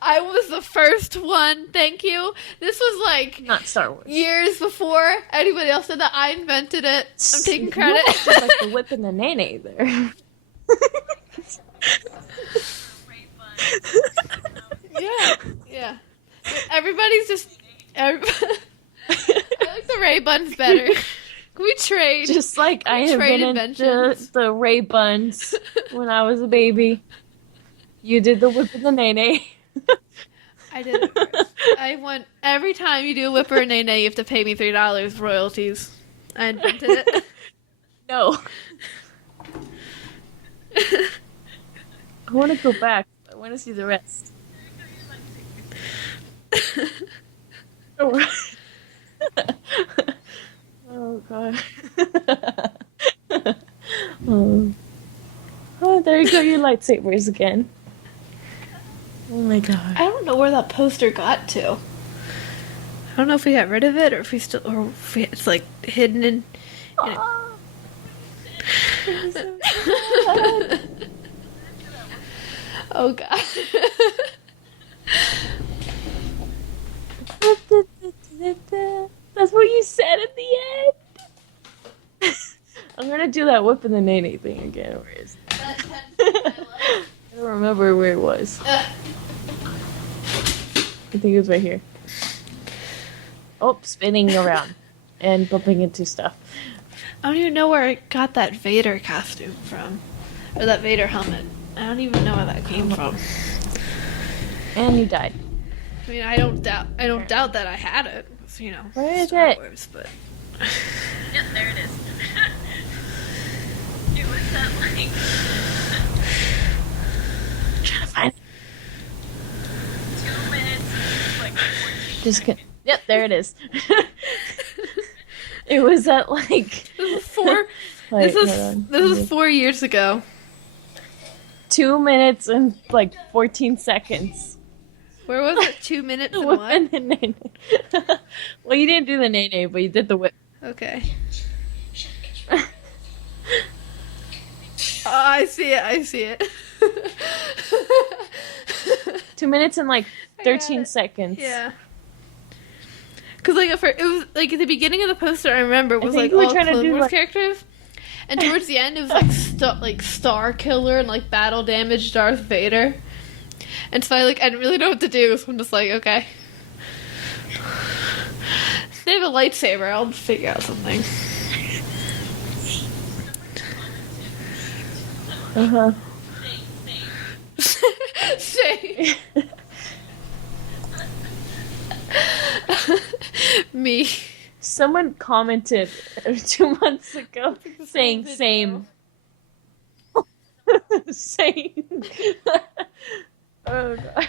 I was the first one. Thank you. This was like Not Star Wars. years before anybody else did that. I invented it. I'm taking credit. You almost did, like the whip and the nene there. Yeah. Everybody's just. I like the Ray Buns better. Can we trade? Just like I Trade invented inventions. the Ray Buns when I was a baby. You did the whip and the nene. I did it first. I want every time you do a whip or a nay nay, you have to pay me $3 royalties. I invented it. No. I want to go back. I want to see the rest. Oh god. Oh, there you go, your lightsabers again. Oh my god. I don't know where that poster got to. I don't know if we got rid of it or if we still, or if it's like hidden in. Aw. Oh god. That's what you said at the end. I'm gonna do that whip and the nene thing again. Where is it? I don't remember where it was. I think it was right here. Oh, spinning around and bumping into stuff. I don't even know where I got that Vader costume from, or that Vader helmet. I don't even know where that came from. And you died. I mean, I don't doubt that I had it. It's, you know, Where is Star it? Wars, but Yep, there it is. It was that like I'm trying to find it. 2 minutes, like 14 Just kidding. Yep, there it is. It was at like. this is four. Wait, this hold on. is 4 years ago. 2 minutes and like 14 seconds. Where was it? 2 minutes and Whip what? and the nene. Well, you didn't do the nene, but you did the whip. Okay. Oh, I see it. I see it. 2 minutes and like I got 13 it. seconds. Yeah. Cause like it was like at the beginning of the poster, I remember was think like you were all trying to Clone do, Wars like- characters, and towards the end it was like Star Killer and like battle damage Darth Vader, and so I didn't really know what to do, so I'm just like, okay. They have a lightsaber. I'll figure out something. Uh huh. Say. Me. Someone commented 2 months ago saying same. Same. Oh god.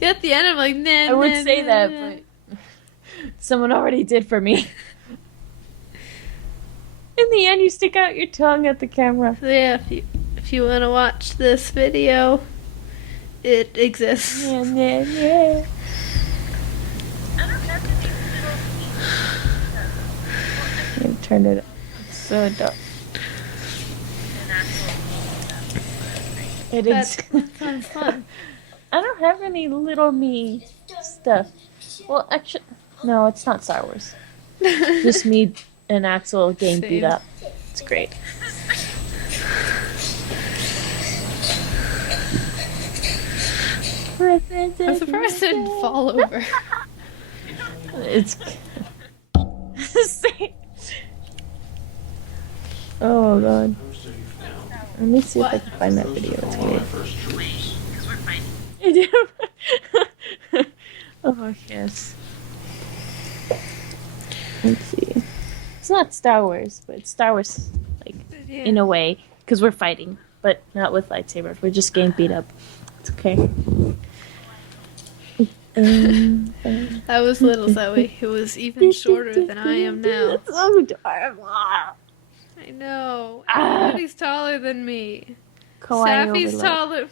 Yeah, at the end, I'm like, nah, I would nah, say nah, that, nah. but someone already did for me. In the end, you stick out your tongue at the camera. So yeah, if you want to watch this video, it exists. Yeah, yeah, yeah. I don't have to be little You turned it up. It's so dark. It is. That sounds fun. I don't have any little me stuff. Well, actually, no, it's not Star Wars. Just me and Axel getting beat Same. up. It's great. I'm surprised it didn't fall over. It's. Oh god. Let me see if I What? can find that video. It's One of my weird. first troops. because we're fighting. Oh yes. Let's see. It's not Star Wars, but it's Star Wars, like Yeah. in a way, because we're fighting, but not with lightsabers. We're just getting beat up. It's okay. That was little Zoe, who was even shorter than I am now. It's so adorable. I know. Ah. Everybody's taller than me. Kawaii Sappy's overload. taller.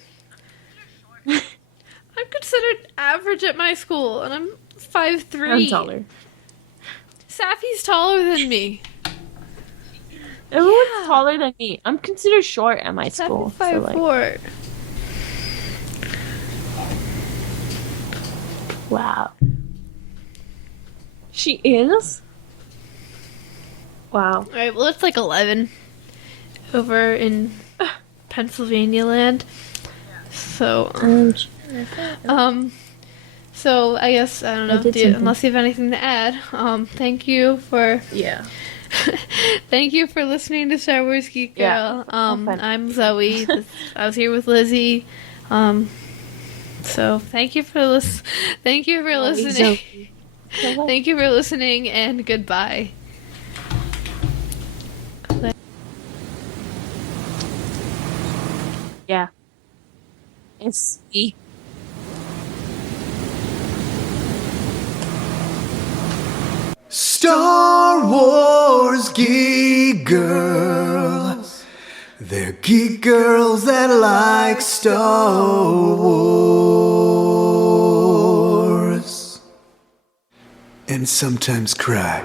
I'm considered average at my school, and I'm 5'3". I'm taller. Sappy's taller than me. Everyone's Yeah. taller than me. I'm considered short at my school. Sappy's So 5'4". wow. She is? Wow. Alright, well, it's like 11 over in Pennsylvania land. So, so I guess, I don't I know, did something. unless you have anything to add, thank you for, Yeah. thank you for listening to Star Wars Geek Yeah. Girl. fun. I'm Zoe. I was here with Lizzie. So thank you for thank you for listening. Thank you for listening, and goodbye. Yeah. It's me. Star Wars geek girls. They're geek girls that like Star Wars. And sometimes cry.